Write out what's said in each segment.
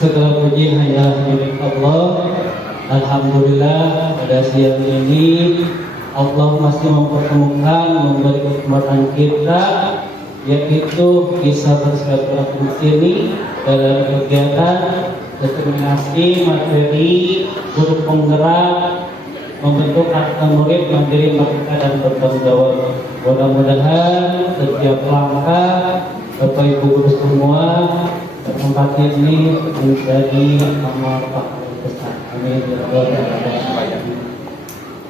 Segala puji hanya milik Allah. Alhamdulillah pada siang ini Allah masih mempertemukan, memberi kesempatan kita, yaitu bisa bersilaturahmi ini dalam kegiatan determinasi materi guru penggerak membentuk murid mandiri merdeka dan bertanggung jawab. Mudah-mudahan setiap langkah Bapak Ibu guru semua tempat ini menjadi amal pahala besar. Amin ya rabbal alamin.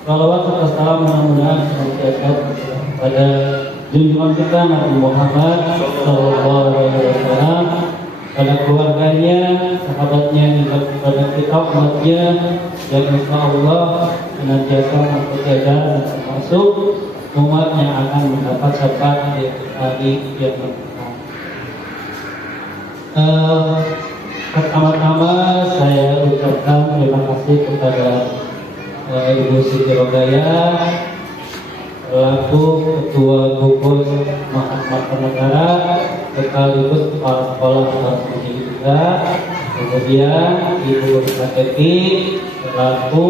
Salawat serta salam mudah-mudahan senantiasa pada junjungan kita Nabi Muhammad Sallallahu Alaihi Wasallam, pada keluarganya, sahabatnya, hingga kepada kita umatnya yang insya Allah senantiasa menjaga dan termasuk umat yang akan mendapat syafaat di hari kiamat. Pertama-tama saya ucapkan terima kasih kepada Ibu Siti Rodaya selaku Ketua Gugus Mahkamah Negara sekaligus Kepala Sekolah Harmoni juga, kemudian Ibu Saketi selaku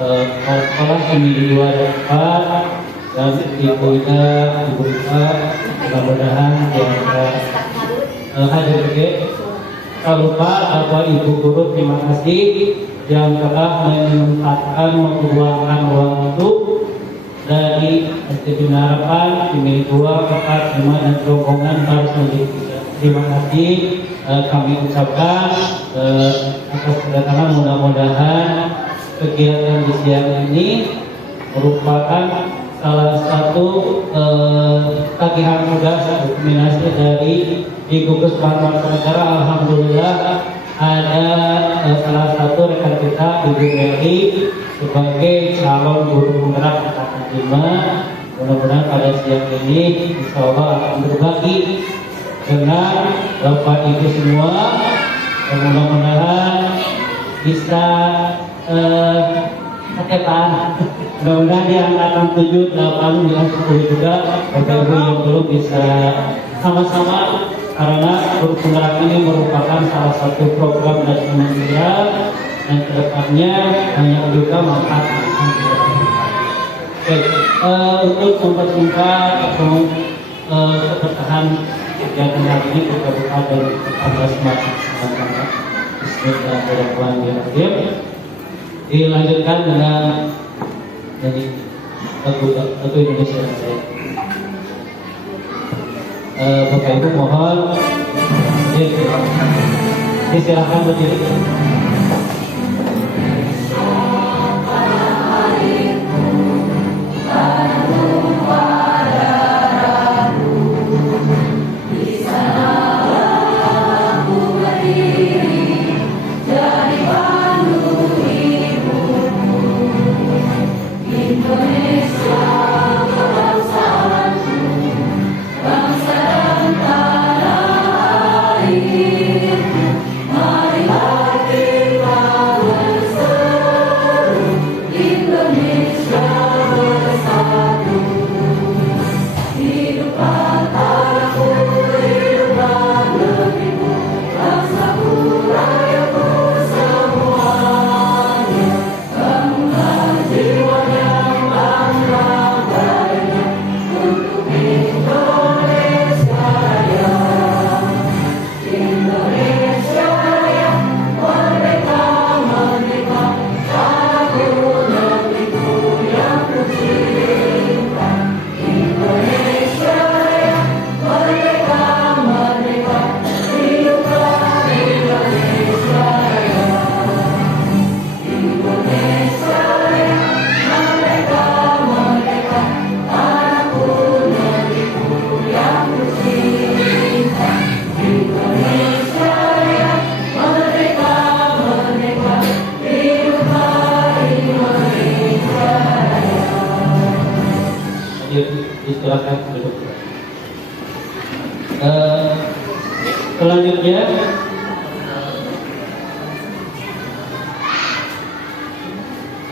Kepala Sekolah Seni 2 dan 4, dan Ibu Ida, Ibu Ida, mudah-mudahan yang hadir juga. Tak lupa Bapak Ibu Guru, terima kasih yang telah menyempatkan meluangkan waktu dari SD Bina Harapan, Bina 2, 4, 5 dan rombongan harus menjadi. Terima kasih kami ucapkan atas kedatangan. Mudah-mudahan kegiatan di siang ini merupakan salah satu tagihan tugas dominasi dari di Gugus Mahkamah Negara. Alhamdulillah ada salah satu rekan kita Ibu Mary sebagai calon guru penggerak angkatan 5. Mudah-mudahan pada siang ini insya Allah akan berbagi dengan Bapak Ibu semua, dan mudah-mudahan bisa keketaan. Mudah-mudahan di angkatan 7, 8, 9, 10 juga Bapak Ibu yang belum bisa sama-sama, karena guru penggerak ini merupakan salah satu program dari Kementerian dan kedepannya banyak juga manfaat. Oke, untuk mempersingkat atau keberkahan kegiatan hari ini kita buka dari 14 Maret sama-sama. Bismillahirrahmanirrahim. Dilanjutkan dengan dari lagu Indonesia Raya. Bapak Ibu mohon silakan berdiri. Silakan duduk. Selanjutnya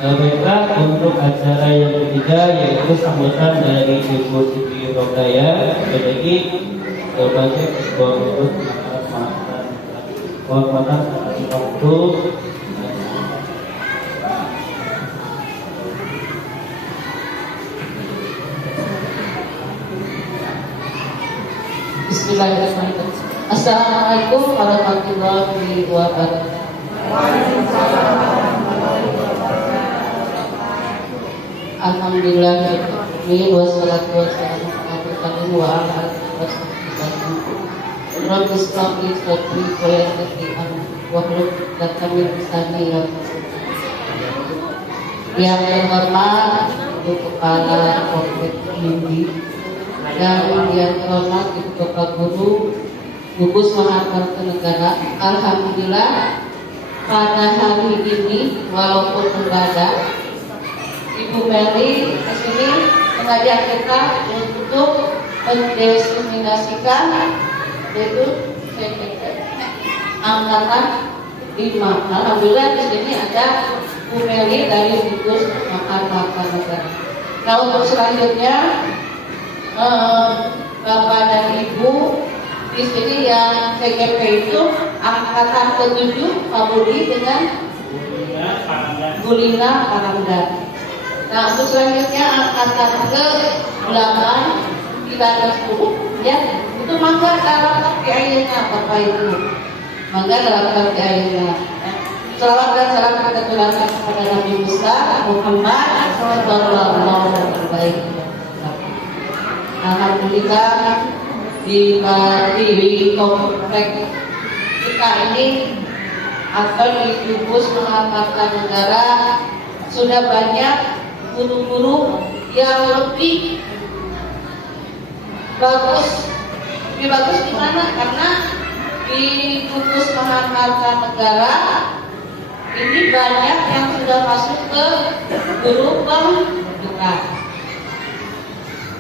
baiklah, untuk acara yang ketiga yaitu sambutan dari Ibu Siti Rodaya sebagai Ketua Gugus Mahkamah. kehormatan waktu. Bismillahirrahmanirrahim. Assalamualaikum warahmatullahi wabarakatuh. Alhamdulillah, wassalatu wassalamu ala rasulillah. Rabbi shrah li sadri wa yassir li amri wahlul 'uqdatam min lisani yafqahu qawli. Yang terhormat Ibu Kepala Polres Mimbi, yang terhormat Ibu Bapak Guru Gugus Mahakartanegara. Alhamdulillah, pada hari ini walaupun berbeda, Ibu Meli kesini mengajak kita untuk mendiskriminasikan yaitu angkatan 5. Alhamdulillah di sini ada Bu Meli dari Gugus Mahakartanegara. Nah, untuk selanjutnya Bapak dan Ibu di sini yang CGP itu angkatan ke-7 Pak Budi dengan Bulina Paramda. Nah, untuk selanjutnya angkatan ke-8 kita ada 10 ya. Itu mangga dalam kaki ayahnya Bapak Ibu. Mangga dalam kaki ayahnya. Salawat dan salam kita tularkan kepada Nabi besar Muhammad sallallahu alaihi wasallam. Alhamdulillah di komplek kita ini atau di Gugus Mahakartanegara sudah banyak guru-guru yang lebih bagus. Lebih bagus di mana? Karena di Gugus Mahakartanegara ini banyak yang sudah masuk ke guru pendidikan.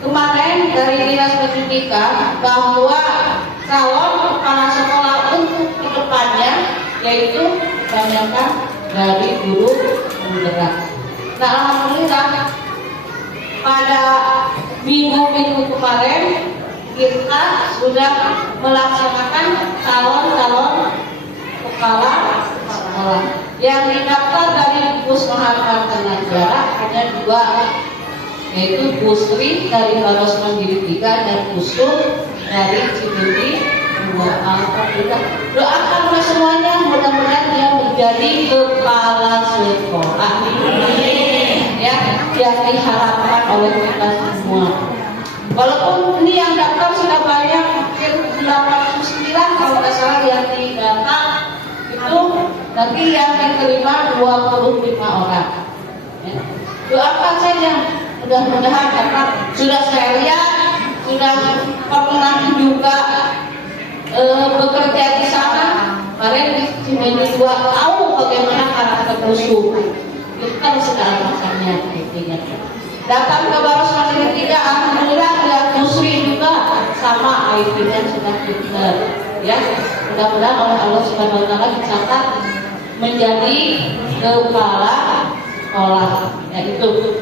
Kemarin dari Dinas Pendidikan bahwa calon kepala sekolah untuk kedepannya yaitu kebanyakan dari guru penggerak. Nah, alhamdulillah pada minggu-minggu kemarin kita sudah melaksanakan calon-calon kepala sekolah yang didaftar dari Gugus Mahakartanegara hanya 2, yaitu Bu Sri dari Baros Mandiri 3 dan Bu Sur dari Cibudi 2. Alhamdulillah, doakan semuanya mudah-mudahan dia menjadi kepala sekolah. Ya, yang diharapkan oleh kita semua. Walaupun ini yang daftar sudah banyak, mungkin 89 kalau nggak salah yang didaftar itu, nanti yang diterima 25 orang. Ya. Doakan saja. Mudah-mudahan karena sudah saya lihat sudah pernah juga bekerja di sana. Kemarin di Cimindi 2 tahu bagaimana karakter musuh. Kita sekarang rasanya intinya. Datang ke Baros Mandiri 3, alhamdulillah lihat Musri juga sama IT-nya sudah pinter. Ya, mudah-mudahan oleh Allah Subhanahu wa taala dicatat menjadi kepala sekolah. Ya itu.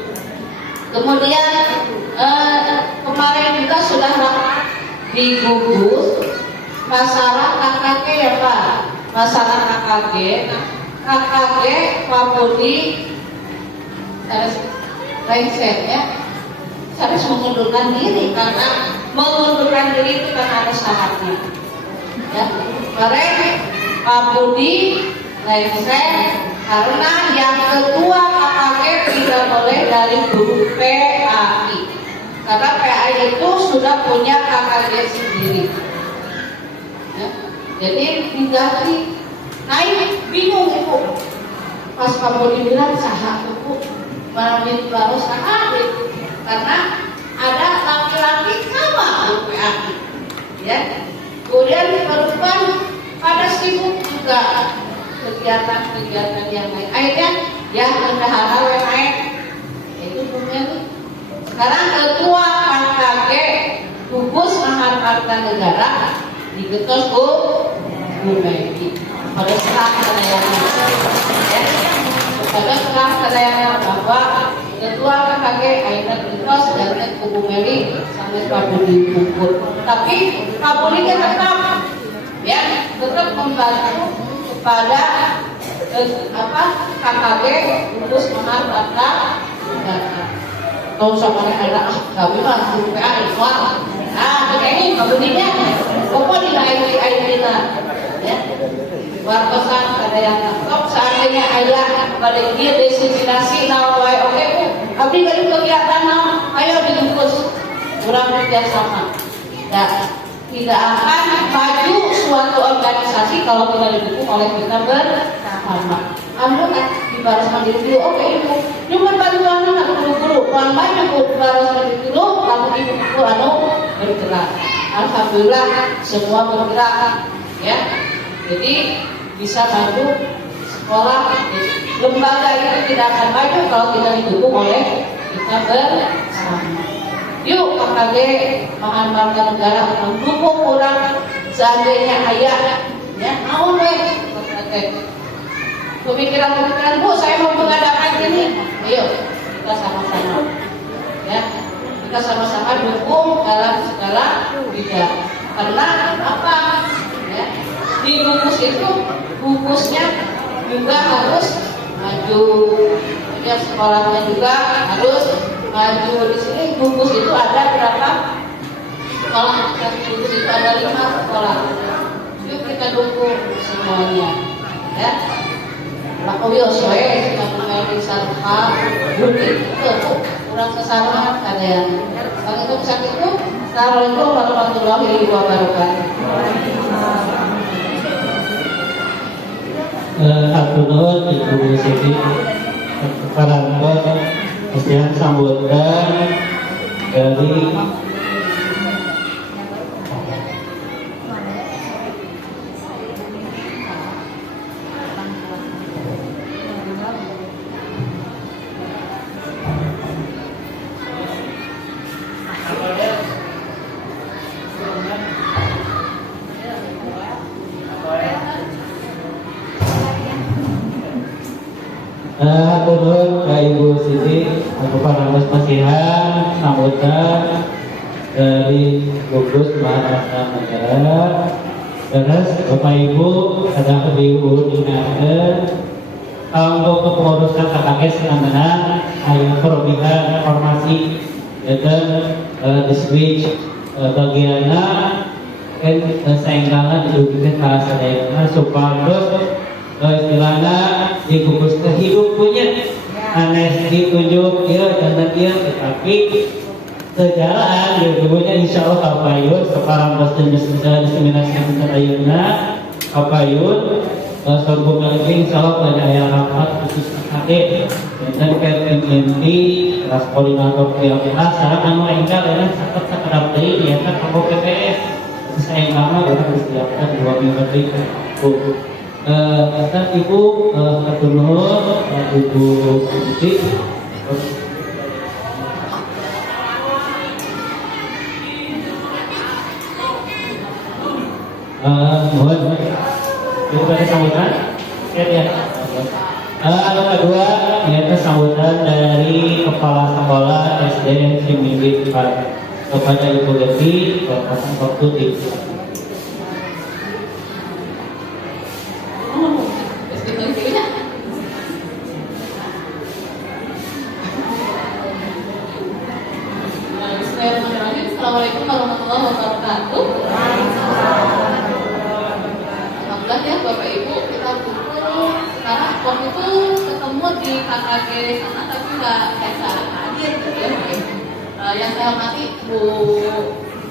Kemudian kemarin juga sudah di Gugus masalah KKG ya Pak, masalah KKG Pak Budi mindset ya, harus mengundurkan diri karena mengundurkan diri itu kan ada syaratnya. Ya, kemarin Pak Budi mindset karena yang ketua KKG tidak boleh dari guru PAI karena PAI itu sudah punya KKG sendiri ya. Jadi diganti naik bingung Ibu pas kamu dibilang saha Ibu malam baru saha karena ada laki-laki sama guru PAI ya. Kemudian perempuan pada sibuk juga kegiatan-kegiatan yang lain. Akhirnya ya bendahara yang naik itu punya. Sekarang ketua KKG Gugus Mahakartanegara digetos Bu Megi. Pada serah kedayangan ya. Pada serah kedayangan bahwa ketua KKG akhirnya digetos dan Bu Megi sampai Pak Budi kumpul. Tapi Pak Budi tetap ya tetap membantu kepada KKB Gugus Mahar Bata Negara. Kalau sama mereka kami mah PA Ikhwan. Ini kemudiannya pokok di air-airina ya. Wartosan ada yang top seandainya ayah pada dia destinasi nawai oke Bu. Abdi balik kegiatan ayo dibungkus. Kurang kerjasama. Ya, tidak akan maju suatu organisasi kalau tidak didukung oleh kita bersama. Anu di baris mandiri dulu, oke Ibu. Cuma bantuan anak guru-guru, orang banyak Bu di baris mandiri dulu, lalu Ibu anu bergerak. Alhamdulillah semua bergerak, ya. Jadi bisa maju sekolah, lembaga itu tidak akan maju kalau tidak didukung oleh kita bersama. Yuk KKB Mahar Bata Negara mendukung orang seandainya ayah ya mau pemikiran-pemikiran Bu saya mau mengadakan ini, ayo kita sama-sama ya kita sama-sama dukung dalam segala bidang karena apa ya di gugus itu gugusnya juga harus maju ya sekolahnya juga harus maju. Di sini gugus itu ada berapa sekolah? Gugus itu ada 5 sekolah. Yuk kita dukung semuanya, ya. Lakuyo soe kita mengenai sarha, budi itu kurang sesama ada yang. Kalau itu bisa itu. Assalamualaikum warahmatullahi wabarakatuh. Atur nuhun Ibu Siti Parantos Kasihan sambutan dari turun ke Ibu Siti Aku Parantos Kasihan sambutan dari gugus Mahar Bata Negara. Terus Bapak Ibu ada Ibu diingatkan untuk kepengurusan KKG senang-senang ayo perobihan informasi dan di switch bagiannya kan saingkangan diujikan ke sadayana supados istilahnya di gugus kehidup punya aneh ditunjuk dia dan dia tetapi sejalan di gugunya insya Allah kapayun sekarang pasti diseminasi tentang ayuna kapayun sorbong lagi insya Allah pada ayah rapat khusus KKD dan KMMP kelas koordinator PLPA sekarang anu engkau dan sekedap tadi ya kan Kompo PPS saya lama kita persiapkan 2 minggu tadi dan Ibu Ketua Ibu Siti mohon itu tadi sambutan ya. Yang kedua yaitu sambutan dari Kepala Sekolah SDN Cimindi kepada Ibu Devi Bapak Tuti. Assalamualaikum warahmatullahi wabarakatuh. Alhamdulillah ya Bapak Ibu kita kumpul karena waktu itu ketemu di KKG sana tapi nggak bisa hadir ya. Yang saya hormati Bu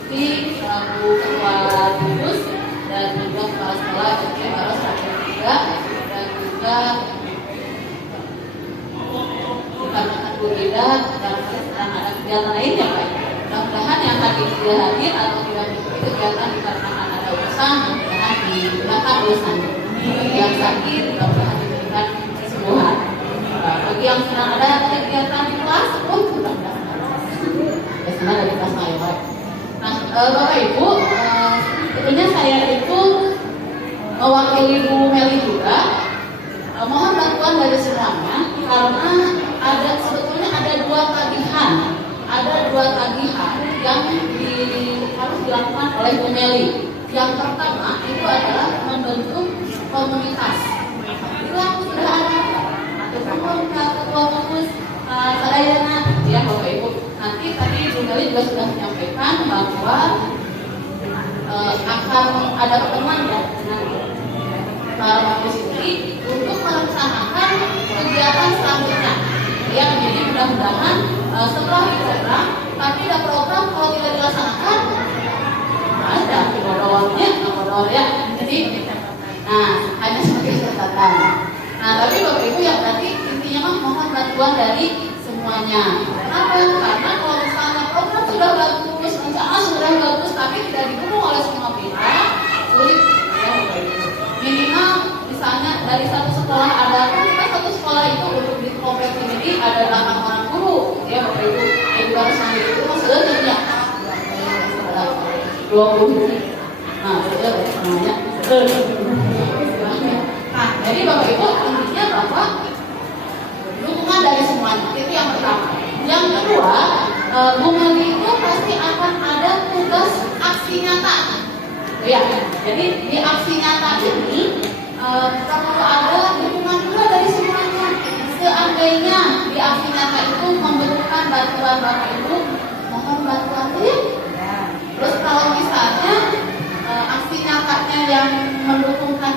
Siti selaku Ketua Gugus dan juga Kepala Sekolah SD Baros Rakyat 3 dan juga Departemen Bu Ida dan sedang ada kegiatan lainnya Pak. Mudah-mudahan yang tadi tidak hadir atau tidak mengikuti kegiatan dikarenakan ada urusan, mudah-mudahan digunakan urusannya. Yang sakit, mudah-mudahan diberikan kesembuhan. Bagi yang sedang ada kegiatan di kelas, mudah-mudahan biasanya ada di kelas mayor. Nah, Bapak Ibu, tentunya saya itu mewakili Bu Meli juga. Mohon bantuan dari semuanya karena sebetulnya ada 2 tagihan yang harus dilakukan oleh Bu Meli. Yang pertama itu adalah membentuk komunitas. Itu yang sudah ada ataupun ketua fokus Sadayana ya Bapak Ibu. Nanti tadi Bu Meli juga sudah menyampaikan bahwa akan ada pertemuan ya dengan para posisi untuk merencanakan kegiatan selanjutnya. Ya, jadi mudah-mudahan setelah program, tapi ada program kalau tidak dilaksanakan ada bodornya, ya. Jadi, nah hanya sebagai catatan. Nah, tapi Bapak Ibu yang tadi intinya mah mohon bantuan dari semuanya. Kenapa? Karena kalau misalnya program sudah bagus, rencana sudah bagus, tapi tidak didukung oleh semua pihak, sulit ya Bapak Ibu. Minimal misalnya dari satu sekolah ada, kan kita satu sekolah itu untuk di kompleks ini ada 8 orang guru, ya Bapak Ibu. Yang juga harus ambil itu maksudnya ya. Ada 20. Nah, sudah namanya. Nah, jadi Bapak Ibu intinya bahwa dukungan dari semuanya itu yang pertama. Yang kedua, Bu Meli itu pasti akan ada tugas aksi nyata. Ya, jadi di aksi nyata ini perlu ada dukungan juga dari semuanya. Seandainya di aksi nyata itu membutuhkan bantuan Bapak Ibu, mohon bantuannya. Terus kalau misalnya aksi nyatanya yang membutuhkan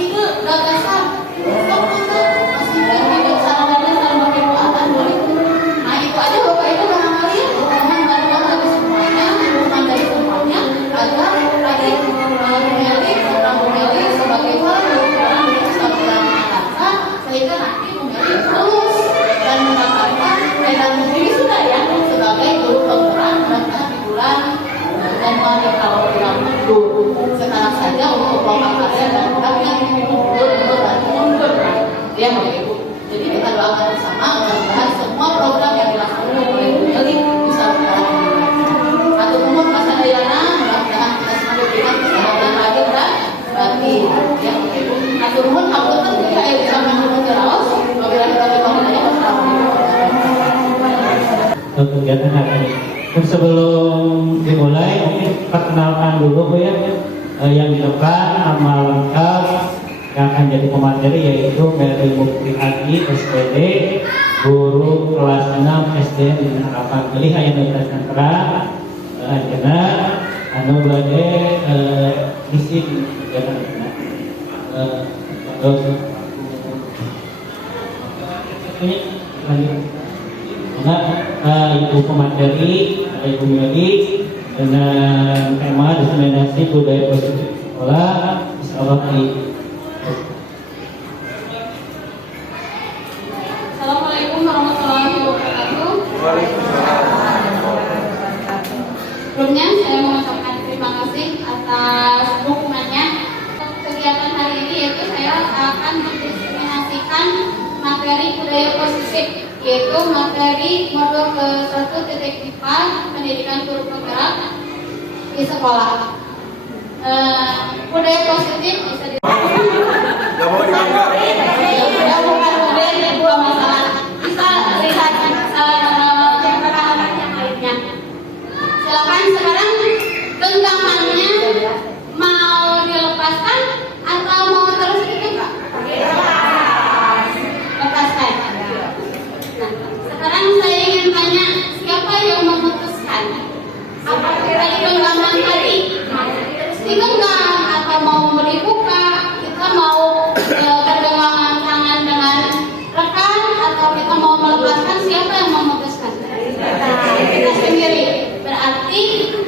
ide gagasan, sok masih hidup sarannya sama Bapak Ibu akan boleh. Nah itu aja Bapak Ibu barangkali mohon bantuan dari semuanya, dukungan dari semuanya agar tadi Bu Meli sebagai orang bisa berangkat sehingga nanti Bu Meli lulus dan mendapatkan medan ini sudah ya sebagai guru penggerak di bulan Januari kalau tidak mundur. Sekarang saja untuk pemahamannya dan kalian mundur ya Bapak Ibu. Jadi kita doakan bersama mudah-mudahan semua program yang dilakukan oleh Bu Meli bisa berjalan dengan baik. Atau umum Mas Sadayana mudah-mudahan kita semua diberikan kesehatan lahir dan batin ya Bapak Ibu. Atau umum aku tentu ya bisa menghubung terus apabila kita bertanya kegiatan hari ini. Dan sebelum dimulai mungkin perkenalkan dulu Bu ya, yang di depan nama lengkap yang akan jadi pemateri yaitu Meli Mukti Adi SPD, guru kelas 6 SD dengan harapan Meli hanya menjelaskan terang karena anu bade isi kegiatan terus ini karena Ibu pemateri Ibu Meli dengan tema diseminasi budaya positif sekolah, insyaallah di. Assalamualaikum warahmatullahi wabarakatuh. Sebelumnya saya mengucapkan terima kasih atas dukungannya. Kegiatan hari ini yaitu saya akan mendiseminasikan materi budaya positif, yaitu materi modul ke-1.4 pendidikan guru penggerak di sekolah. Budaya positif bisa bukan budaya dua masalah. Bisa lihat keterangan yang lainnya. Silakan sekarang genggamannya mau dilepaskan atau mau terus dibuka? Lepaskan. Sekarang saya ingin tanya, siapa yang memutuskan? Apakah tadi genggaman tadi terus digenggam atau mau dibuka? Kita mau bergenggaman tangan dengan rekan atau kita mau melepaskan? Siapa yang memutuskan? Kita sendiri. Berarti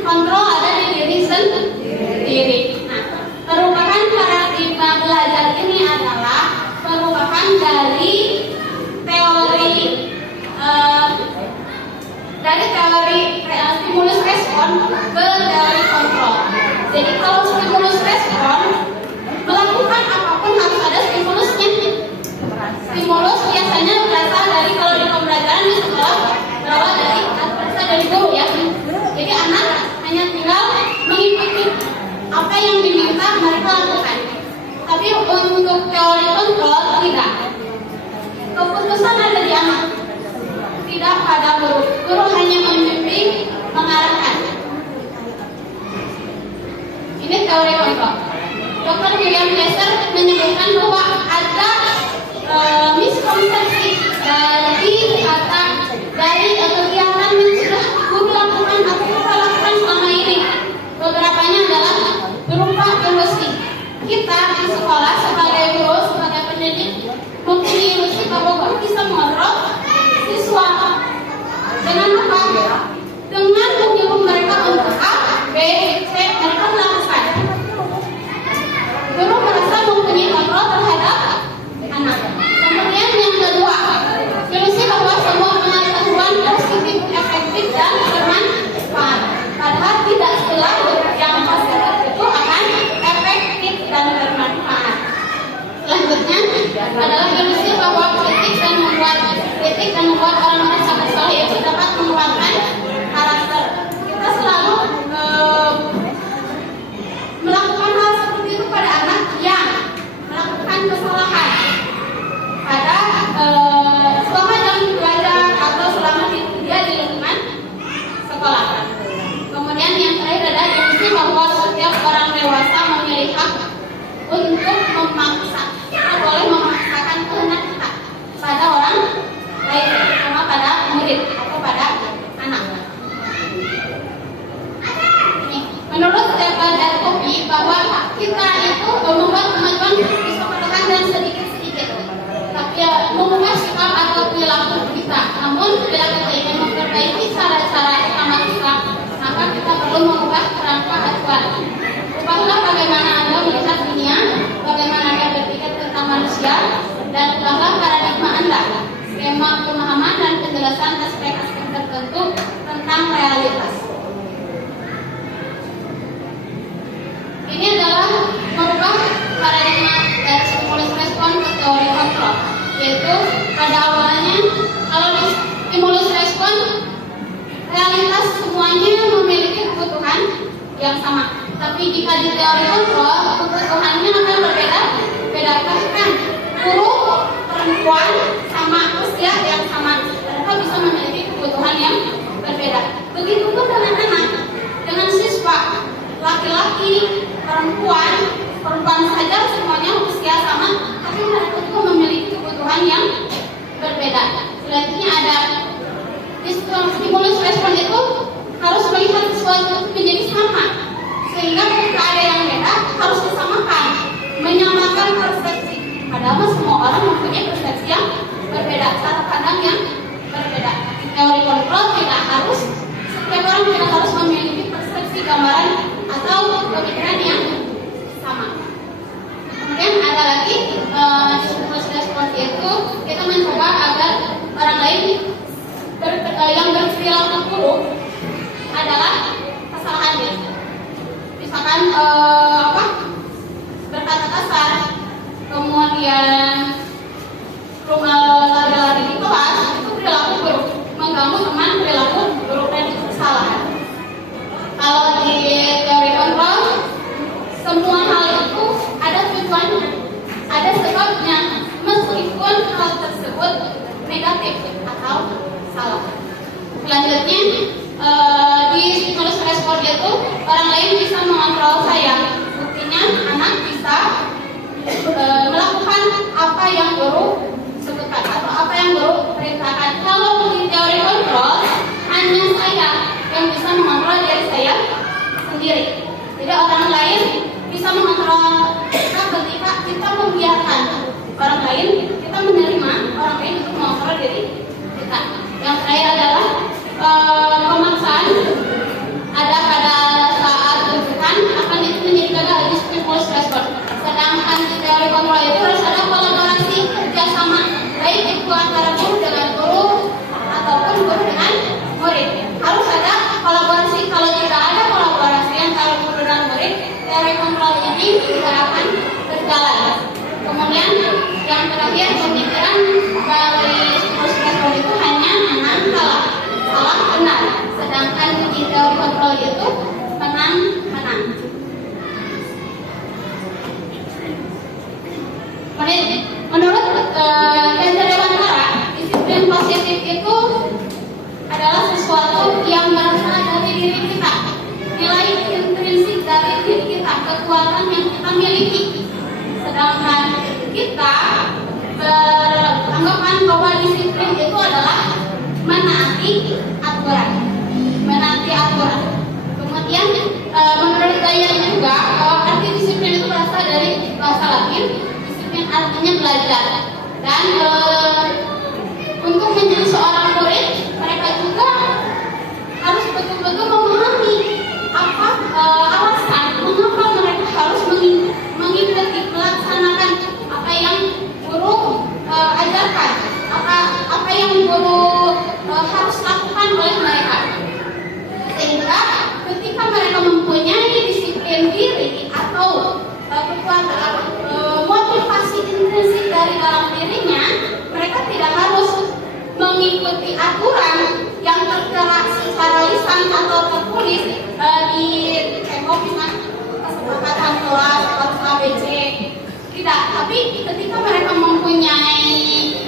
kontrol ada di diri sendiri. Nah, perubahan paradigma belajar ini adalah perubahan dari teori stimulus respon ke teori kontrol. Jadi kalau stimulus respon melakukan apapun harus ada stimulusnya. Stimulus biasanya berasal dari kalau di pembelajaran di sekolah berawal dari guru ya. Jadi anak hanya tinggal mengikuti apa yang diminta mereka lakukan. Tapi untuk teori kontrol tidak. Keputusan ada di anak, tidak pada guru. Guru hanya membimbing, mengarahkan. Ini teori kontrol. Dr. William Glasser menyebutkan bahwa ada miskonsepsi dari kegiatan yang sudah guru lakukan atau kita lakukan selama ini. Beberapanya adalah berupa ilusi. Kita di sekolah sebagai guru, sebagai pendidik mempunyai ilusi bahwa guru bisa mengontrol siswa. Dengan apa? Dengan menyuruh mereka untuk A, B, C, mereka melakukan. Guru merasa mempunyai kontrol terhadap anak. Kemudian yang kedua, ilusi bahwa semua pengetahuan positif, efektif, dan bermanfaat. Padahal tidak selalu yang positif itu akan efektif dan bermanfaat. Selanjutnya adalah ilusi bahwa kritik dan membuat orang merasa bersalah itu dapat mengeluarkan karakter. Kita selalu melakukan hal seperti itu pada anak yang melakukan kesalahan pada selama jam belajar atau selama dia di lingkungan sekolah. Kemudian yang terakhir adalah ilusi bahwa setiap orang dewasa memiliki hak untuk memaksa, kita boleh memaksakan kehendak kita pada orang lain, terutama pada murid atau pada anak. Menurut Stephen R. Covey bahwa kita itu membuat kemajuan bisa perlahan dan sedikit-sedikit, tapi mengubah sikap atau perilaku kita. Namun bila kita ingin memperbaiki cara-cara utama kita, maka kita perlu mengubah kerangka acuan. Ubahlah bagaimana Anda melihat dunia, bagaimana Anda berpikir tentang manusia, dan ubahlah paradigma Anda, skema pemahaman dan penjelasan aspek-aspek tertentu tentang realitas. Ini adalah merubah paradigma dari stimulus respon ke teori kontrol, yaitu pada awalnya kalau di stimulus respon realitas semuanya memiliki kebutuhan yang sama, tapi jika di teori kontrol kebutuhannya akan berbeda. Bahkan guru perempuan sama usia yang sama, mereka bisa memiliki kebutuhan yang berbeda. Begitu pun dengan anak, dengan siswa laki-laki, perempuan saja semuanya usia sama, tapi mereka juga memiliki kebutuhan yang berbeda. Selanjutnya ada stimulus respon itu harus melihat sesuatu menjadi sama, sehingga ketika ada yang beda harus disamakan, menyamakan persepsi. Padahal semua orang mempunyai persepsi yang berbeda, cara pandang yang berbeda. Teori kontrol tidak harus, setiap orang tidak harus memiliki persepsi gambaran atau pemikiran yang sama. Kemudian ada lagi stimulus respon itu kita mencoba agar orang lain yang berperilaku buruk adalah kesalahan dia. Misalkan berkata kasar, kemudian lari-lari di kelas, itu perilaku buruk, mengganggu teman, perilaku buruk, dan itu kesalahan. Kalau di teori kontrol, semua hal itu ada tujuannya, ada sebabnya, meskipun hal tersebut negatif atau salah. Selanjutnya di stimulus respon itu orang lain bisa mengontrol saya. Buktinya anak bisa melakukan apa yang guru sebutkan atau apa yang guru perintahkan. Kalau di teori kontrol hanya saya yang bisa mengontrol diri saya sendiri. Jadi orang lain bisa mengontrol kita ketika kita membiarkan orang lain, kita menerima orang lain untuk mengontrol diri kita. Yang terakhir adalah pemaksaan. Ada pada saat rujukan akan itu menjadi gagal di stimulus respon. Sedangkan di teori kontrol itu harus ada kolaborasi kerjasama, baik itu antara guru dengan guru ataupun guru dengan murid. Harus ada kolaborasi. Kalau tidak ada kolaborasi antara guru dan murid, teori kontrol ini tidak akan berjalan. Kemudian yang terakhir, pemikiran dari stimulus respon itu hanya menang kalah, salah benar. Sedangkan di teori kontrol itu menang. Menurut Kaiser Dewantara, disiplin positif itu adalah sesuatu yang berasal dari diri kita, nilai intrinsik dari diri kita. itu adalah menaati aturan. Menaati aturan. Kemudian menurut saya juga arti disiplin itu berasal dari bahasa Latin. Disiplin artinya belajar. Dan untuk menjadi seorang murid, mereka juga harus betul-betul memahami apa alasan mengapa mereka harus mengikuti melaksanakan apa yang guru ajarkan, apa yang guru harus lakukan oleh mereka. Sehingga ketika mereka mempunyai disiplin diri atau kekuatan motivasi intrinsik dari dalam dirinya, mereka tidak harus mengikuti aturan yang tertera secara lisan atau tertulis di tembok, misalnya kesepakatan kelas harus ABC. Tidak, tapi ketika mereka mempunyai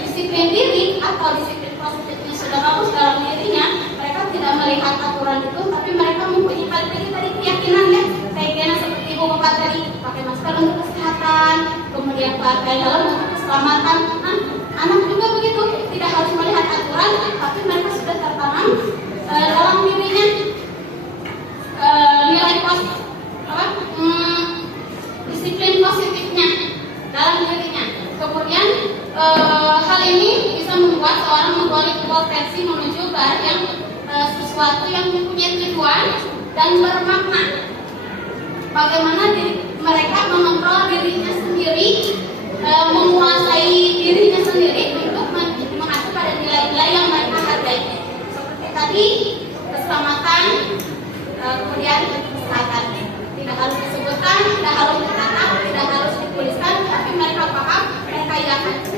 disiplin diri atau disiplin positifnya sudah bagus dalam dirinya, mereka tidak melihat aturan itu, tapi mereka mempunyai tadi keyakinan ya, kayaknya seperti ibu bapak tadi, pakai masker untuk kesehatan, kemudian pakai helm untuk keselamatan. Nah, anak juga begitu, tidak harus melihat aturan, tapi mereka sudah tertanam dalam dirinya nilai positif, disiplin positifnya dalam dirinya. Kemudian hal ini bisa membuat seorang menggolek potensi menuju ke arah yang sesuatu yang mempunyai tujuan dan bermakna. Bagaimana mereka mengontrol dirinya sendiri, menguasai dirinya sendiri untuk mengacu pada nilai-nilai yang mereka hargai. Seperti tadi, keselamatan, kemudian kesehatan. Tidak harus disebutkan, tidak harus ditanam, tidak harus dituliskan, tapi mereka paham, mereka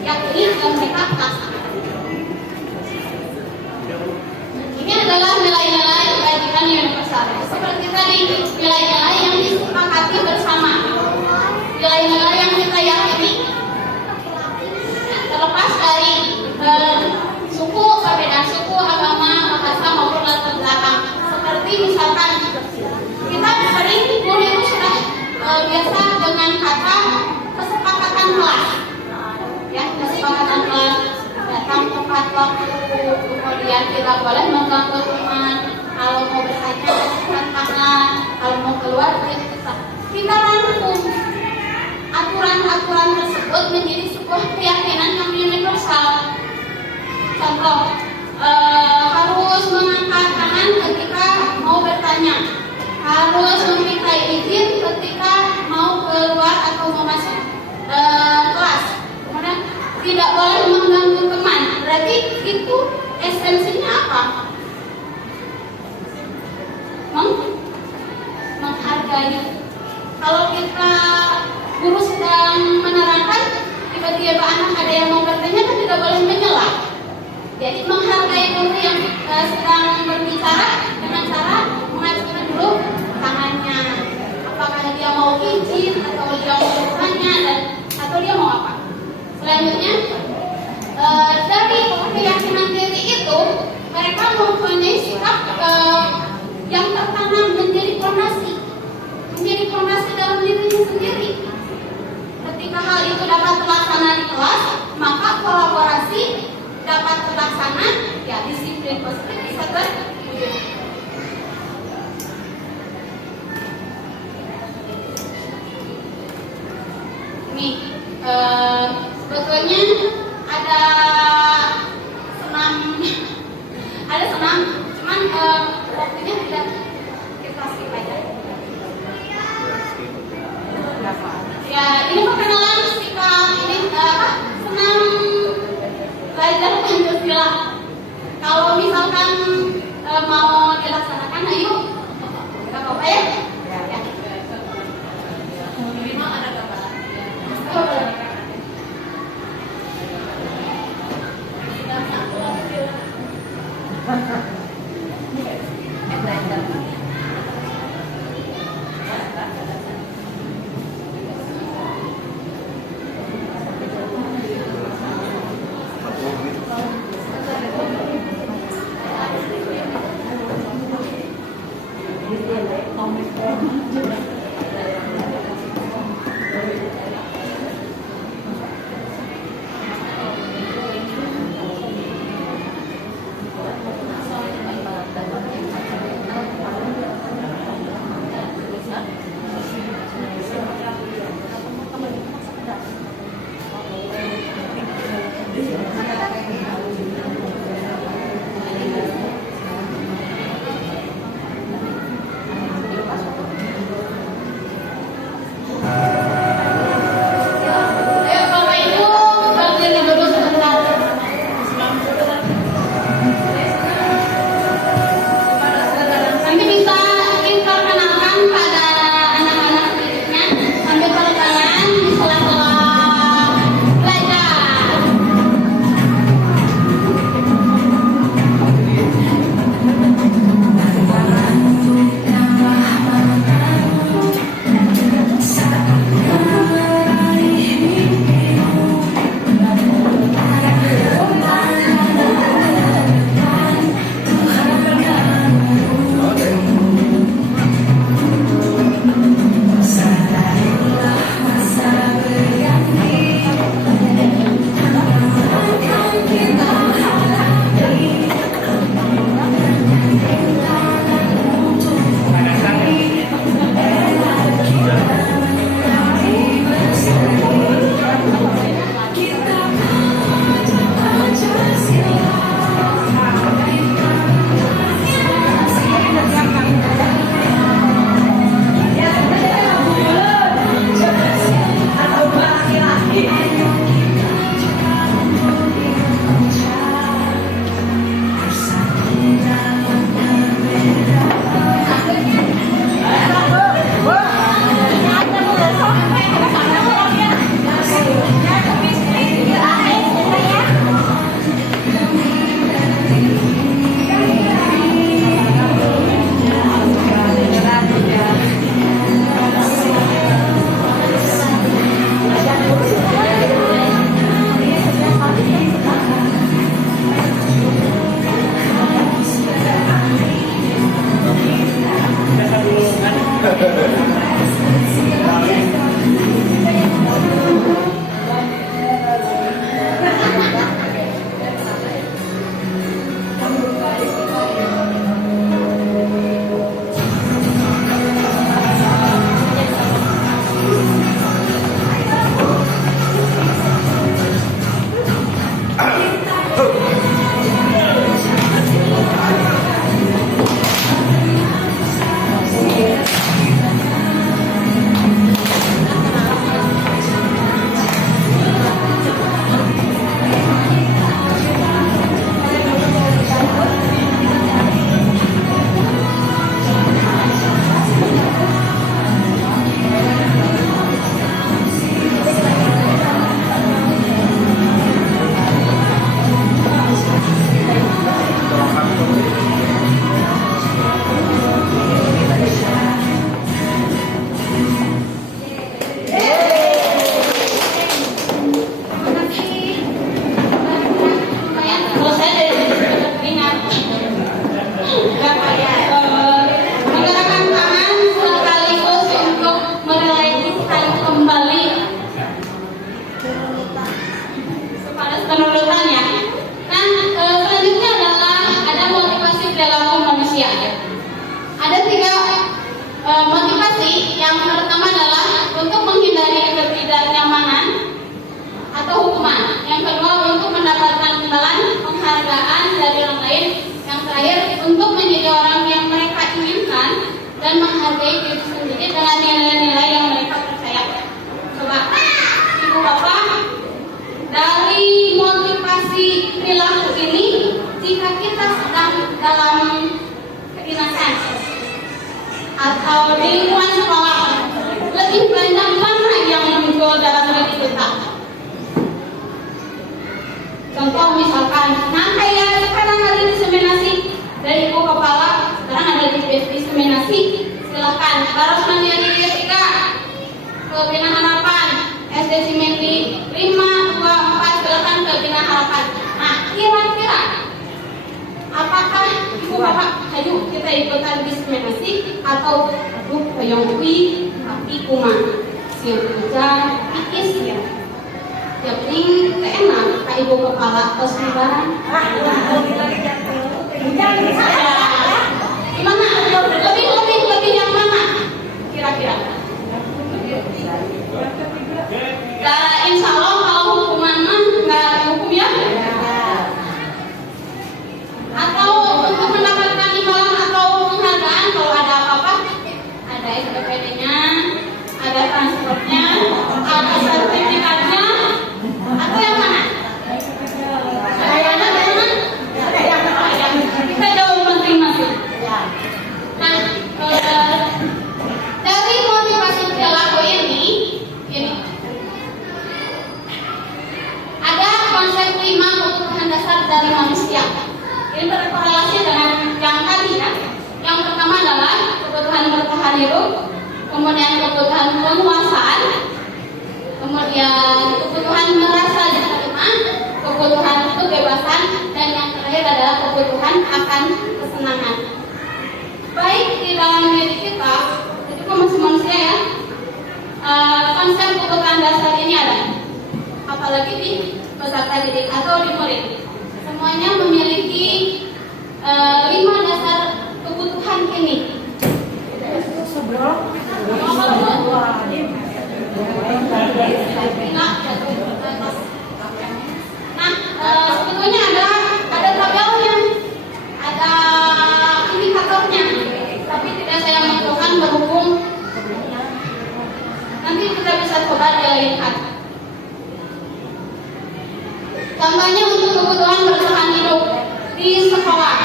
yakini dan mereka laksanakan. Ini adalah nilai-nilai kebajikan universal. Seperti tadi, nilai-nilai yang disepakati bersama, nilai-nilai yang kita yakini, terlepas dari suku, perbedaan suku, agama, bahasa maupun latar belakang. Seperti misalkan kita sering guru itu sudah biasa dengan kata kesepakatan kelas, ya, kesepakatan kelas, datang tepat waktu, kemudian tidak boleh mengganggu teman, kalau mau bertanya angkat tangan, kalau mau keluar kita rangkum aturan-aturan tersebut menjadi sebuah keyakinan yang universal. Contoh, harus mengangkat tangan ketika mau bertanya, harus meminta izin ketika mau keluar atau mau masuk kelas, kemudian tidak boleh mengganggu teman. Berarti itu esensinya apa? Menghargai. Kalau kita guru sedang menerangkan, tiba-tiba anak ada yang mau bertanya, kan tidak boleh menyela. Jadi menghargai guru yang sedang berbicara dengan cara mengacungkan dulu tangannya. Apakah dia mau izin atau dia mau bertanya atau dia mau apa? Selanjutnya dari keyakinan diri itu mereka mempunyai sikap yang tertanam menjadi fondasi dalam dirinya sendiri. Ketika hal itu dapat terlaksana di kelas, maka kolaborasi dapat terlaksana, ya disiplin positif bisa terwujud. Nih, sebetulnya ada senam, cuman waktunya tidak kita skip aja. Ya, ini perkenalan sikap ini senam belajar Pancasila. Kalau misalkan mau dilaksanakan, ayo, nggak apa-apa ya. Ya. Minimal ada gambaran. di lingkungan sekolah lebih banyak mana yang muncul dalam diri kita? Contoh misalkan, nah kayak sekarang ada diseminasi dari ibu kepala, sekarang ada diseminasi, silakan. Baros Mandiri ketika ke Bina Harapan, SD Cimindi 5, 2, 4, silakan ke Bina Harapan. Nah, kira-kira apakah ibu bapak, ayo kita ikutan diseminasi atau aduh hoyong kui tapi kuma siap kerja pikis ya. Yang penting enak kak ibu kepala tos lebaran. Gimana? Lebih yang mana? Kira-kira? Nah, insya Allah kalau hukuman mah nggak hukum ya. Atau untuk mendapatkan imbalan atau penghargaan kalau ada apa-apa, ada SPPD-nya, ada transportnya, ada sertifikatnya, atau yang mana? Ada mana? Kita jawab masing-masing. Nah, dari motivasi perilaku ini ada konsep 5 kebutuhan dasar dari manusia. Ini berkorelasi dengan yang tadi ya. Yang pertama adalah kebutuhan bertahan hidup, kemudian kebutuhan penguasaan, kemudian kebutuhan merasa diterima, kebutuhan kebebasan, dan yang terakhir adalah kebutuhan akan kesenangan. Baik di dalam diri kita, itu kan masih manusia ya. Konsep kebutuhan dasar ini ada, apalagi di peserta didik atau di murid. Semuanya memiliki 5 dasar kebutuhan ini. Nah, sebetulnya ada tabelnya, ada indikatornya, tapi tidak saya masukkan berhubung nanti kita bisa coba dilihat. Contohnya untuk kebutuhan bertahan hidup di sekolah,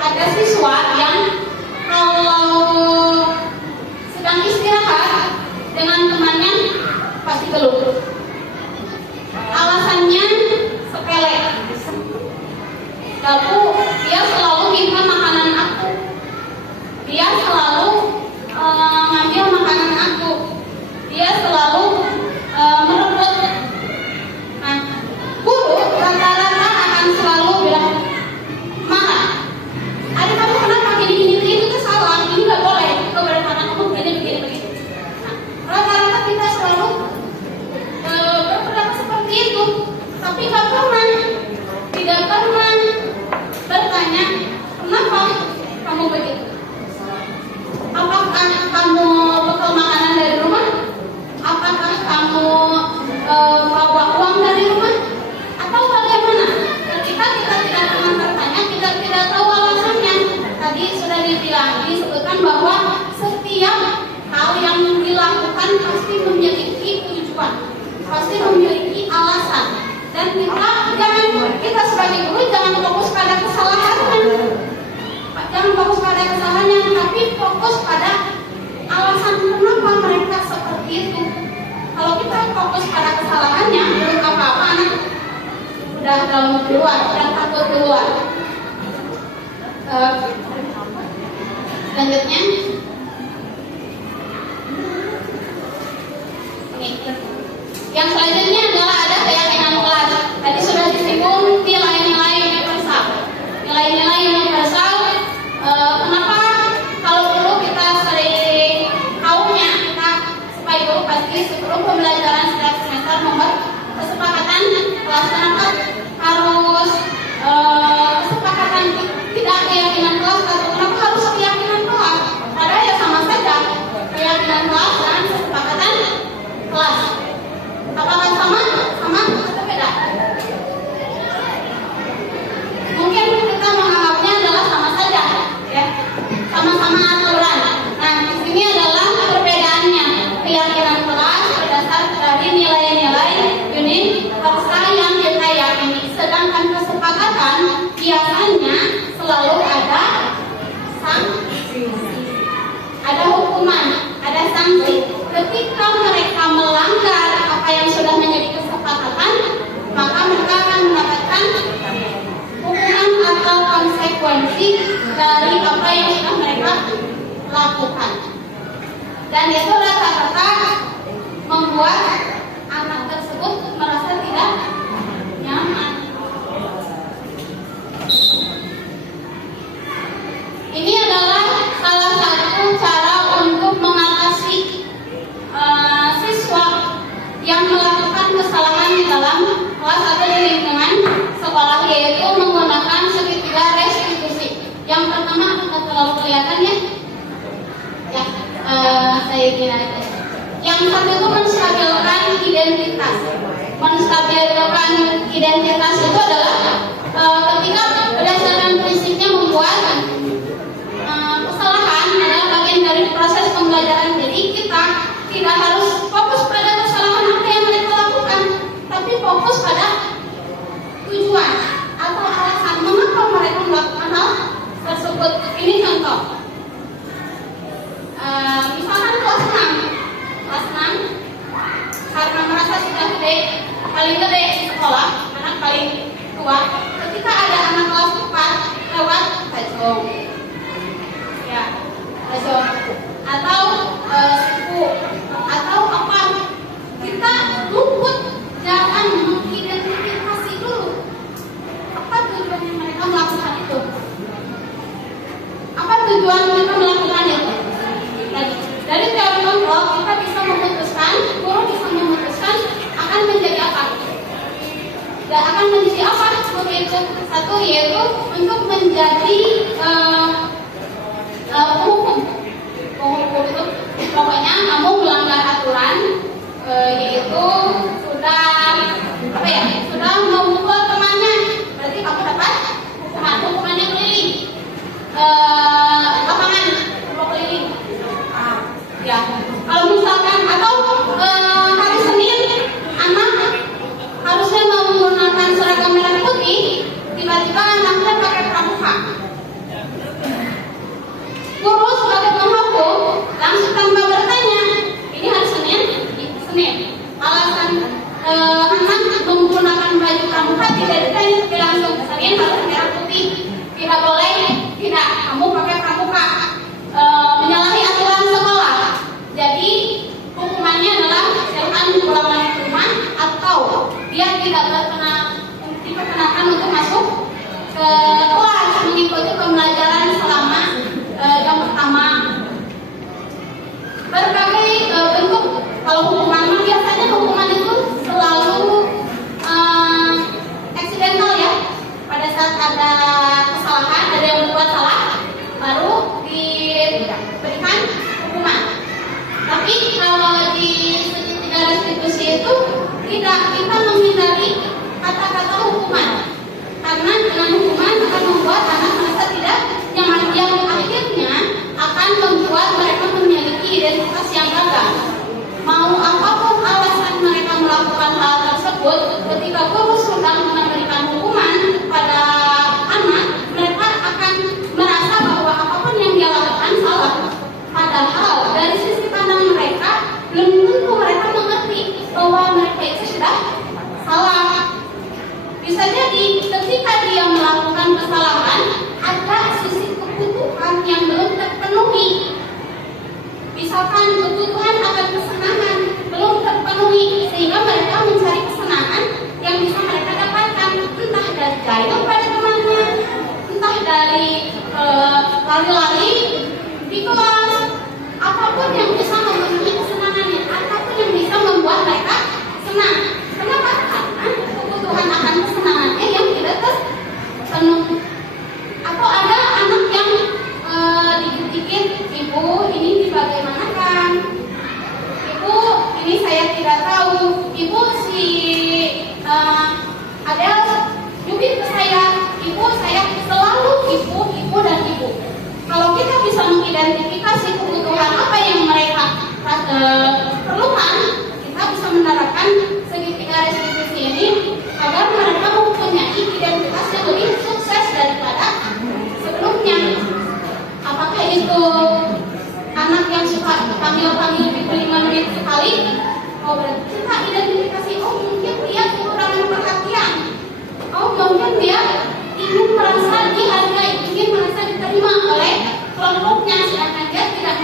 ada siswa yang kalau sedang istirahat dengan temannya pasti geluh. Alasannya sepele. Lalu dia selalu minta makanan aku. Dia selalu ngambil makanan aku. Dia selalu merebut. Nah, guru rata-rata akan selalu bilang marah. Adik kamu kenapa gini-gini itu tuh salah, ini nggak boleh. Kepada anak kamu begini. Nah, rata-rata kita selalu berpendapat seperti itu, tapi tidak pernah bertanya kenapa kamu begitu. Apakah kamu bekal makanan dari rumah? Apakah kamu bawa uang dari rumah? Atau bagaimana? Ketika kita tidak pernah bertanya, kita tidak tahu alasannya. Tadi sudah disebutkan bahwa setiap hal yang dilakukan pasti memiliki tujuan, pasti memiliki alasan. Dan kita sebagai guru jangan fokus pada kesalahannya, tapi fokus pada alasan kenapa mereka seperti itu. Kalau kita fokus pada kesalahannya, belum apa-apa, anak udah takut keluar. Selanjutnya, yang selanjutnya adalah ada keyakinan kelas. Tadi sudah disinggung nilai-nilai universal. Nilai-nilai universal, kenapa kalau dulu kita sering tahunya kita sebagai guru pasti sebelum pembelajaran setiap semester membuat kesepakatan kelas, kenapa harus kesepakatan tidak keyakinan kelas atau kenapa harus keyakinan kelas? Padahal ya sama saja keyakinan kelas dan kesepakatan kelas. Apakah sama atau beda? Mungkin kita menganggapnya adalah sama saja, ya, sama-sama aturan. Nah, di sini adalah perbedaannya. Keyakinan kelas berdasar dari nilai-nilai universal yang kita yakini, sedangkan kesepakatan biasanya selalu ada sanksi, ada hukuman. lakukan. Dan itu rata-rata membuat anak tersebut merasa tidak nyaman. Ini adalah salah satu cara untuk mengatasi siswa yang melakukan kesalahan di dalam kelas atau di lingkungan sekolah, yaitu menggunakan segitiga restitusi. Yang pertama nggak terlalu kelihatan ya, saya kira itu. Yang satu itu menstabilkan identitas. Menstabilkan identitas itu adalah ketika berdasarkan prinsipnya membuat kesalahan adalah bagian dari proses pembelajaran. Jadi kita tidak harus fokus pada kesalahan apa yang mereka lakukan, tapi fokus pada tujuan atau alasan mengapa mereka melakukan hal tersebut. Ini contoh. Misalkan kelas 6 karena merasa sudah gede, paling gede di sekolah, anak paling tua, ketika ada anak kelas 4 lewat tajong, ya, tajong, atau suku, atau apa, kita luput jangan mengidentifikasi dulu apa tujuannya mereka melakukan itu. Apa tujuan mereka melakukan itu? Dari teori kelompok kita bisa memutuskan, guru bisa memutuskan akan menjadi apa. Dan akan menjadi apa seperti itu. Satu yaitu untuk menjadi penghukum. Penghukum itu pokoknya kamu melanggar aturan, yaitu sudah memukul temannya, berarti kamu dapat hukumannya keliling lapangan keliling. Ya, kalau misalkan atau hari Senin anak harusnya menggunakan seragam merah putih, tiba-tiba anaknya pakai pramuka. Guru sebagai penghukum langsung tanpa bertanya, ini hari Senin, alasan anak menggunakan baju pramuka tidak ditanya, tapi langsung Senin harus merah putih, tidak boleh, tidak, kamu pakai pramuka, menyalahi aturan sekolah. Jadi hukumannya adalah silakan pulang lagi ke rumah, atau dia tidak diperkenakan untuk masuk ke kelas mengikuti pembelajaran selama jam pertama. Berbagai bentuk. Kalau hukuman, biasanya hukuman itu selalu eksidental ya. Pada saat ada kesalahan, ada yang berbuat salah, baru diberikan hukuman. Tapi kalau di segitiga restitusi itu tidak, kita menghindari kata-kata hukuman, karena dengan hukuman akan membuat anak merasa tidak nyaman, yang akhirnya akan membuat mereka memiliki identitas yang gagal. Mau apapun alasan mereka melakukan hal tersebut, ketika guru sudah memberikan hukuman pada anak, mereka akan merasa bahwa apapun yang dia lakukan salah. Padahal dari sisi pandang mereka, belum tentu mereka mengerti bahwa mereka itu sudah salah. Bisa jadi ketika dia melakukan kesalahan, ada sisi kebutuhan yang belum terpenuhi. Misalkan kebutuhan akan kesenangan belum terpenuhi, sehingga mereka mencari kesenangan yang bisa mereka dapatkan, entah dari jalan pada temannya, entah dari lari-lari di kelas, apapun yang bisa memenuhi kesenangannya, apapun yang bisa membuat mereka senang. Kenapa? Karena kebutuhan akan kesenangannya yang tidak terpenuhi. Atau ada anak yang dikit-dikit, ibu ini dibagaimanakan? Ibu ini saya tidak tahu. Ibu si Adel nyubit ke saya. Ibu saya selalu ibu dan ibu. Kalau kita bisa mengidentifikasi kebutuhan apa yang mereka perlukan, kita bisa menerapkan segitiga restitusi ini agar mereka mempunyai identitas yang lebih sukses daripada sebelumnya. Apakah itu anak yang suka panggil-panggil di 5 menit sekali? Oh, berarti kita identifikasi, oh mungkin dia kekurangan perhatian, oh mungkin dia ingin merasa dihargai, ingin merasa diterima oleh kelompoknya, sedangkan dia tidak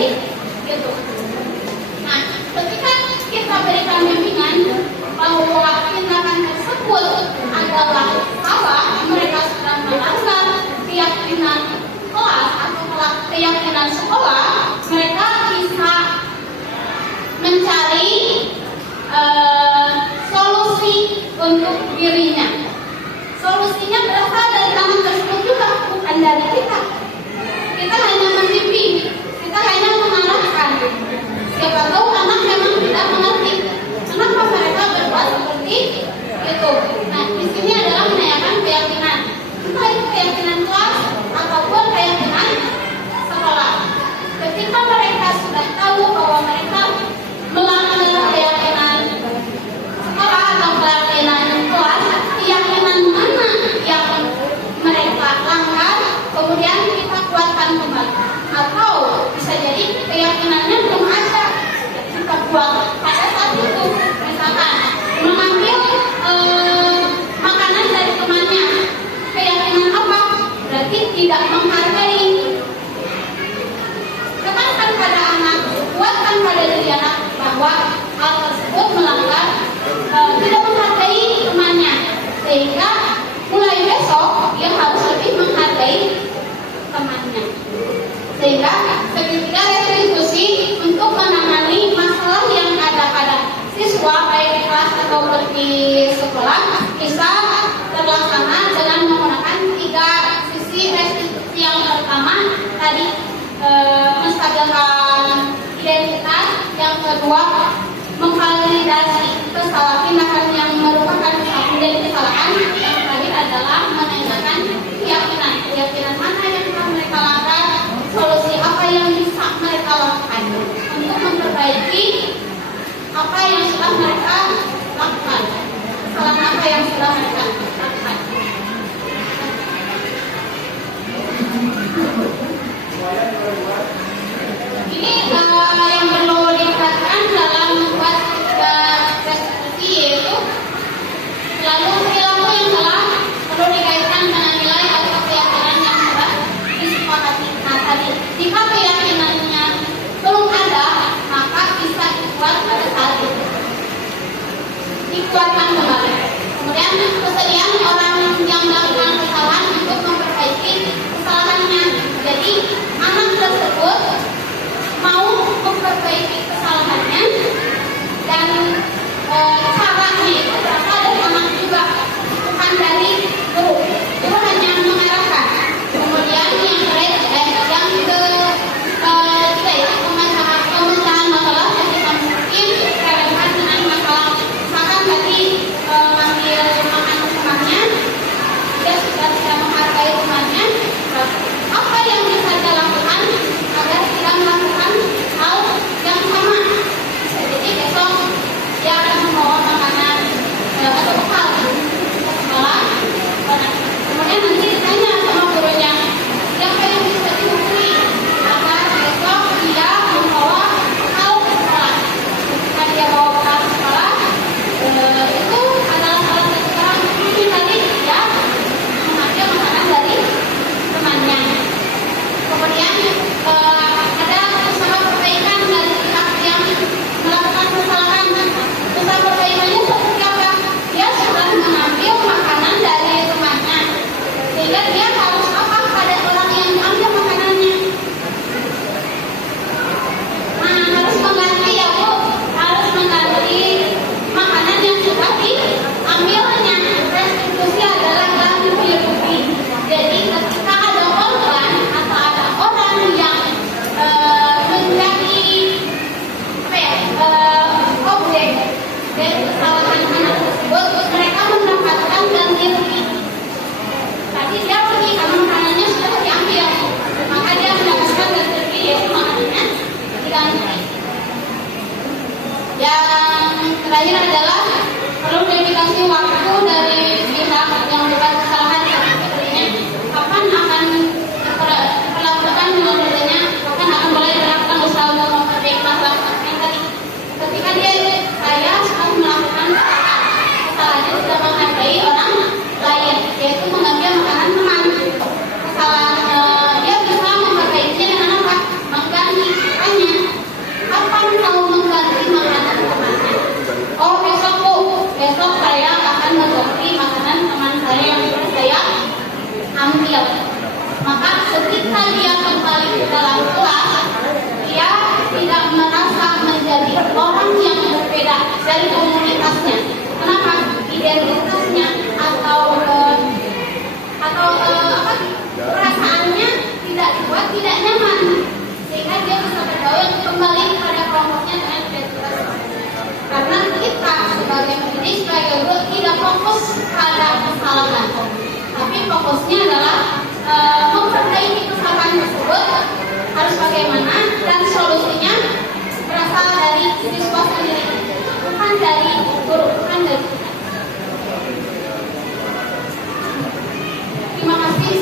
baik gitu. Nah, ketika kita berikan bimbingan bahwa tindakan tersebut adalah salah, mereka sedang melanggar keyakinan kelas atau keyakinan sekolah, mereka bisa mencari solusi untuk dirinya. Solusinya berasal dari anak tersebut juga, bukan dari kita. Kita hanya membimbing, kita hanya mengarahkan. Siapa tahu anak memang tidak mengerti kenapa mereka berbuat seperti itu. Nah, di sini adalah menanyakan keyakinan, entah itu keyakinan kelas ataupun keyakinan sekolah. Ketika mereka sudah tahu bahwa mereka melanggar keyakinan sekolah atau keyakinan kelas, keyakinan mana yang mereka langgar, kemudian kita kuatkan kembali. Atau bisa jadi keyakinannya belum ada, kita buat pada saat itu. Misalkan mengambil makanan dari temannya, keyakinan apa? Berarti tidak menghargai. Tekankan pada anak, kuatkan pada diri anak bahwa hal tersebut melanggar, tidak menghargai temannya, sehingga mulai besok dia harus lebih menghargai temannya. Sehingga ketika restitusi untuk menangani masalah yang ada pada siswa baik di kelas atau di sekolah bisa terlaksana dengan menggunakan 3 sisi restitusi. Yang pertama tadi menstabilkan identitas, yang kedua memvalidasi tindakan yang merupakan menjadi kesalahan, yang terakhir adalah menanyakan keyakinan mana yang telah mereka langgar, solusi apa yang bisa mereka lakukan untuk memperbaiki apa yang sudah mereka lakukan, kesalahan apa yang sudah mereka lakukan. Ini yang perlu diperhatikan dalam membuat restitusi, yaitu selalu perilaku yang salah perlu dikaitkan dengan nilai atau keyakinan yang sudah disepakati. Nah, tadi jika keyakinannya belum ada, maka bisa dibuat pada saat itu, dikuatkan kembali. Kemudian kesediaan orang yang melakukan kesalahan untuk memperbaiki kesalahannya. Jadi anak tersebut mau memperbaiki kesalahannya, dan caranya itu berasal dari anak juga, bukan dari guru. Guru hanya mengarahkan. Kemudian yang ketiga ya, pemecahan masalah yang kita mungkin relevan dengan masalah. Misalkan tadi mengambil makanan temannya, dia sudah tidak menghargai temannya, apa yang bisa dia lakukan agar tidak melakukan hal yang sama? Bisa jadi besok dia akan membawa makanan atau bekal ke sekolah. Kemudian nanti ditanya sama gurunya, siapa yang bisa dihubungi agar besok dia membawa bekal ke sekolah. Ketika dia bawa bekal ke sekolah, itu adalah salah satu cara mungkin tadi dia mengambil makanan dari temannya. Kemudian ada usaha perbaikan dari pihak yang melakukan kesalahan. Usaha perbaikannya seperti apa? Dia sudah mengambil makanan dari temannya, sehingga dia harus apa pada orang yang diambil makanannya? Nah, harus mengganti ya Bu, harus mengganti makanan yang sudah diambilnya. Restitusi adalah ganti rugi. Jadi ketika ada korban atau ada orang yang menjadi objek dari kesalahan anak tersebut, mereka mendapatkan ganti rugi. Tadi dia rugi karena makanannya sudah diambil, maka dia mendapatkan ganti rugi, yaitu makanannya diganti. Yang terakhir adalah perlu dedikasi waktu dari pihak yang membuat kesalahan. Artinya kapan akan diperlakukan menurutnya, kapan akan boleh dilakukan usaha untuk memperbaiki masalah yang tadi. Ketika saya sudah melakukan kesalahannya tidak menghargai orang lain, yaitu mengambil makanan teman. Kesalahan dia bisa memperbaikinya dengan apa? Mengganti. yang kembali pada kelompoknya dengan identitas. Karena kita sebagai pendidik, sebagai guru tidak fokus pada kesalahan, tapi fokusnya adalah memperbaiki kesalahan tersebut harus bagaimana, dan solusinya berasal dari siswa sendiri, bukan dari guru, bukan dari kita. Terima kasih.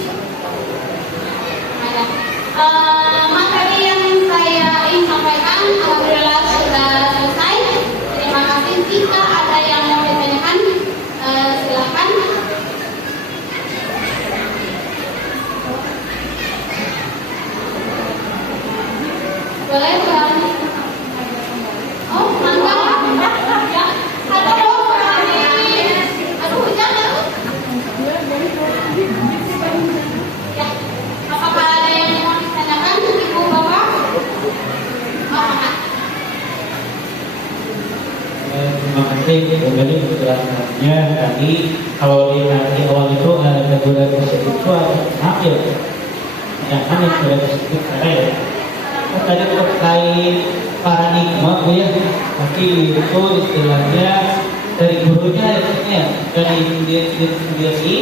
Materi yang saya ingin sampaikan alhamdulillah sudah selesai. Terima kasih. Jika ada yang mau ditanyakan, silahkan. Boleh Bang? Oh, mantap. Ya, ada dong Bang. Aduh, hujan ya. Ya, apakah ada yang mau ditanyakan, Ibu Bapak? Bapak. Terima kasih kembali penjelasannya. Tadi kalau dilihat di awal itu ada budaya positif itu ada ambil, sedangkan yang budaya positif ada ya. Tadi terkait paradigma Bu ya, tapi itu istilahnya dari gurunya ya, dari diri sendiri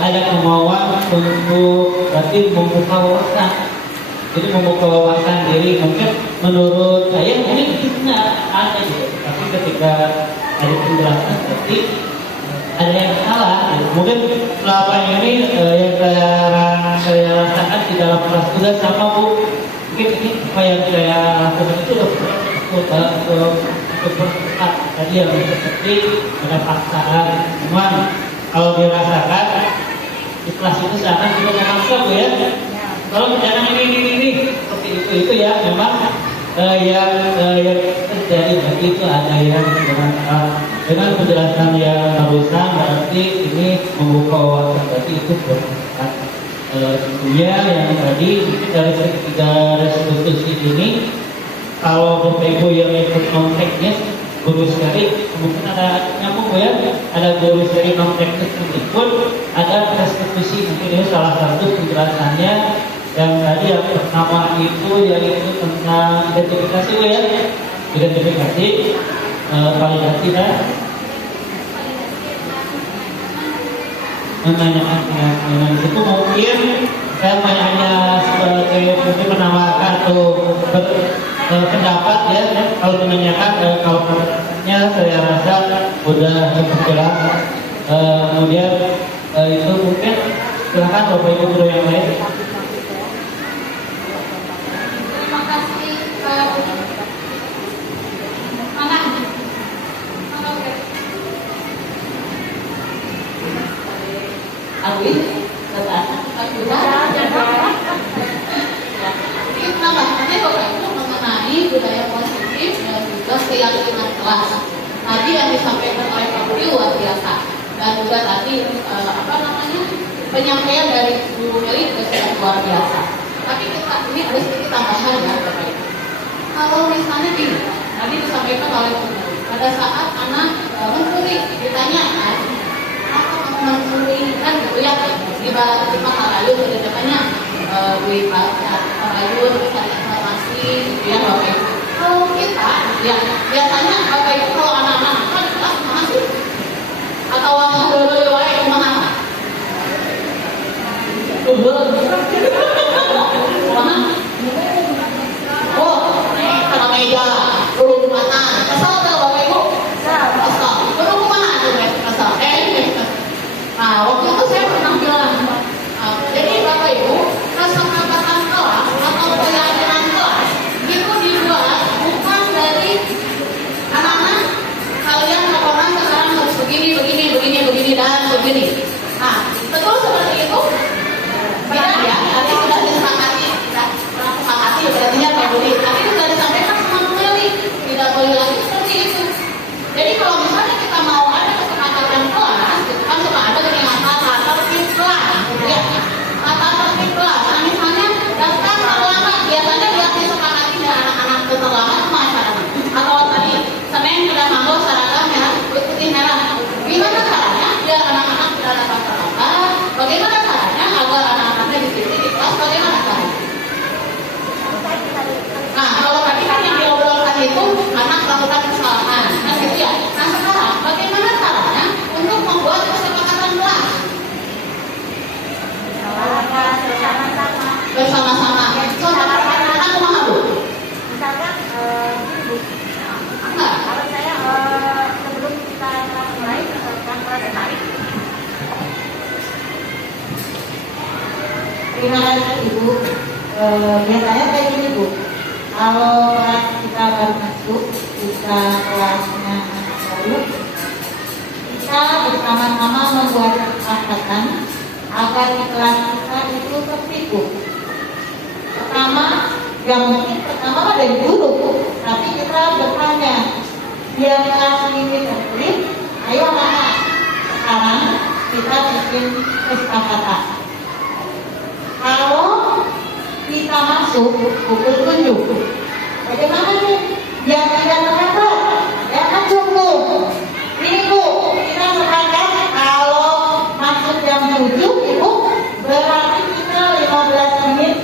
ada kemauan untuk berarti membuka wawasan. Jadi membuka wawasan diri mungkin menurut saya ini bisa ada gitu, tapi ketika ada penjelasan seperti ada yang salah gitu. Mungkin selama ini yang saya rasakan di dalam kelas tugas sama Bu, mungkin ini apa yang saya lakukan itu untuk tadi yang seperti ada paksaan. Cuman kalau dirasakan di kelas itu seakan kita memaksa Bu ya. Kalau jangan ini seperti itu ya, memang yang terjadi berarti itu ada yang dengan penjelasan yang barusan berarti ini membuka wawasan, berarti itu bermanfaat. Tentunya yang tadi mungkin dari ketiga restitusi ini, kalau Bapak Ibu yang ikut non teknis guru seri mungkin ada nyambung ya, ada guru seri non teknis yang ikut, ada restitusi mungkin ini salah satu penjelasannya. Yang tadi yang pertama itu yaitu tentang identifikasi ya, identifikasi, validasi dan menanyakan keyakinan. Itu mungkin saya hanya sebagai mungkin menawarkan atau pendapat ya. Kalau menanyakan kalau pendapatnya saya rasa sudah cukup jelas. Kemudian itu mungkin silakan Bapak Ibu guru yang lain. Alwin, penambahannya Bapak Ibu mengenai budaya positif dan juga keyakinan kelas. Tadi yang disampaikan oleh Pak Budi luar biasa, dan juga tadi penyampaian dari Bu Meli juga sangat luar biasa. Tapi kita ini ada sedikit tambahan ya Bapak Ibu. Kalau misalnya gini, tadi disampaikan oleh Bu Meli, pada saat anak mencuri ditanya mencuri kan gitu ya, di masa lalu kedepannya Pak Ayun cari informasi gitu ya Bapak Ibu. Kalau kita ya biasanya Bapak Ibu kalau anak-anak kan kelas mana sih? Atau dulu wae kemana? Mana? Oh, karena meja, turun mata, kesal tak Bapak Ibu? Kesal. Turun kemana tuh kesal? Nah, waktu itu saya pernah bilang, jadi Bapak Ibu, kesepakatan kelas atau keyakinan kelas itu dibuat bukan dari anak-anak kalian laporan sekarang harus begini dan begini. Nah, betul seperti itu? Tidak ya, biasanya kayak gini Bu, kalau kita baru masuk, kita kelasnya baru, kita bersama-sama membuat kesepakatan agar di kelas kita itu tertib. Pertama, ya mungkin pertama dari guru, tapi kita bertanya, biar kelas ini tertib, ayo anak, sekarang kita bikin kesepakatan. Kalau kita masuk pukul 7, bagaimana nih? Biar tidak terlambat, ya kan cukup. Ini Bu, kita sepakat kalau masuk jam 7, Ibu, berarti kita 15 menit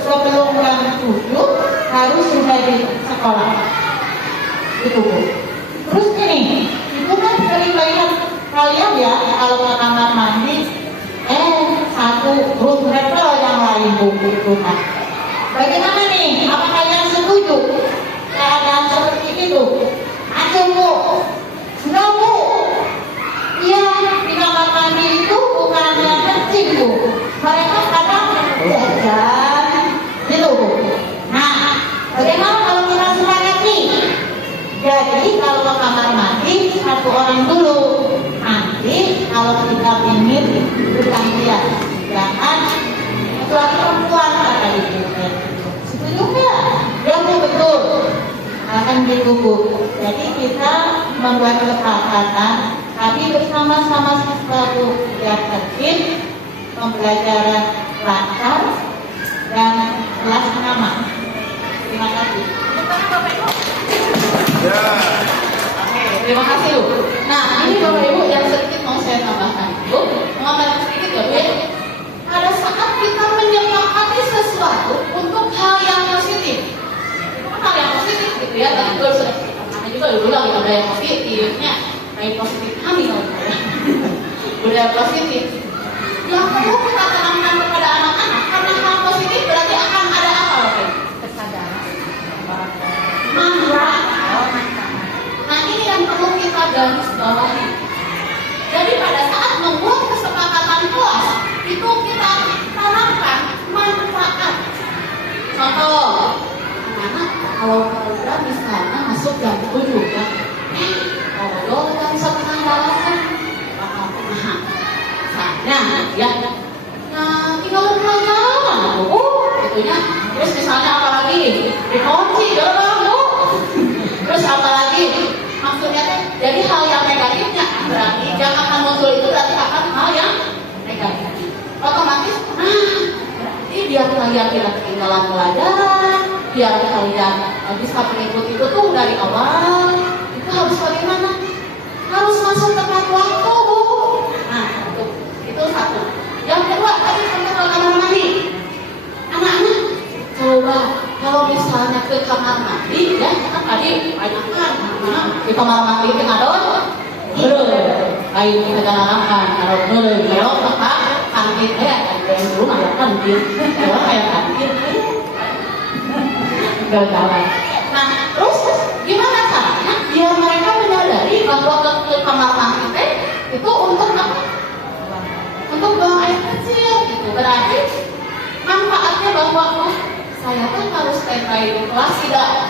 sebelum jam 7 harus sudah di sekolah. Itu Bu. Terus ini, Ibu kan sering lihat kalian ya kalau ke kamar mandi, satu room travel yang lain Bu, itu kan. Bagaimana nih? Apa kalian setuju keadaan seperti itu? Ayo Bu. Enggak Bu. Iya, di kamar mandi itu bukan yang kecil Bu. Mereka kadang jajan gitu Bu. Nah, bagaimana kalau kita sepakati? Jadi kalau ke kamar mandi satu orang dulu. Nanti kalau kita ingin bergantian, jangan kecuali perempuan kata ibu. Setuju nggak? Ya Bu, betul. Akan gitu Bu. Jadi kita membuat kesepakatan, tapi bersama-sama sesuatu yang tertib, pembelajaran lancar dan kelas aman. Terima kasih. Ya. Oke, terima kasih Bu. Nah, ini Bapak Ibu yang sedikit mau saya tambahkan Bu, mengambil sedikit ya Bu ya. Pada saat kita menyepakati sesuatu untuk hal yang positif, itu kan hal yang positif gitu ya. Tadi gue sudah karena juga dulu lagi ada yang positifnya, kayak positif hamil ya. Budaya positif. Yang perlu kita tanamkan kepada anak-anak karena hal positif berarti akan ada apa Bapak? Kesadaran. Manfaat. Nah ini yang perlu kita garis bawahi. Jadi pada saat membuat kesepakatan kelas itu kita tanamkan manfaat. Contoh, anak-anak kalau udah misalnya masuk jam 7 ya, kalau jam 7:30 bakal pernah. Nah, ya, nah tinggal pelajaran, gitunya. Terus misalnya apalagi dikunci, gerbang, terus apalagi maksudnya jadi hal yang negatifnya berarti yang akan muncul itu berarti akan hal yang negatif. Otomatis, berarti biar kalian tidak ketinggalan pelajaran, biar kalian bisa mengikuti itu tuh dari awal, itu harus bagaimana? Harus masuk tepat waktu Bu. Nah, itu satu. Yang kedua tadi sampai ke kamar mandi. Anak-anak coba kalau misalnya ke kamar mandi ya kan tadi banyak kan di kamar mandi itu ngadon kayu kita jalan-jalan kalau belok apa kantin yang dulu ada kantin kalau kayak kantin jalan. Nah terus gimana caranya biar mereka menyadari bahwa ke kamar mandi itu untuk apa? Untuk buang air kecil gitu. Berarti manfaatnya bahwa saya kan harus standby di kelas,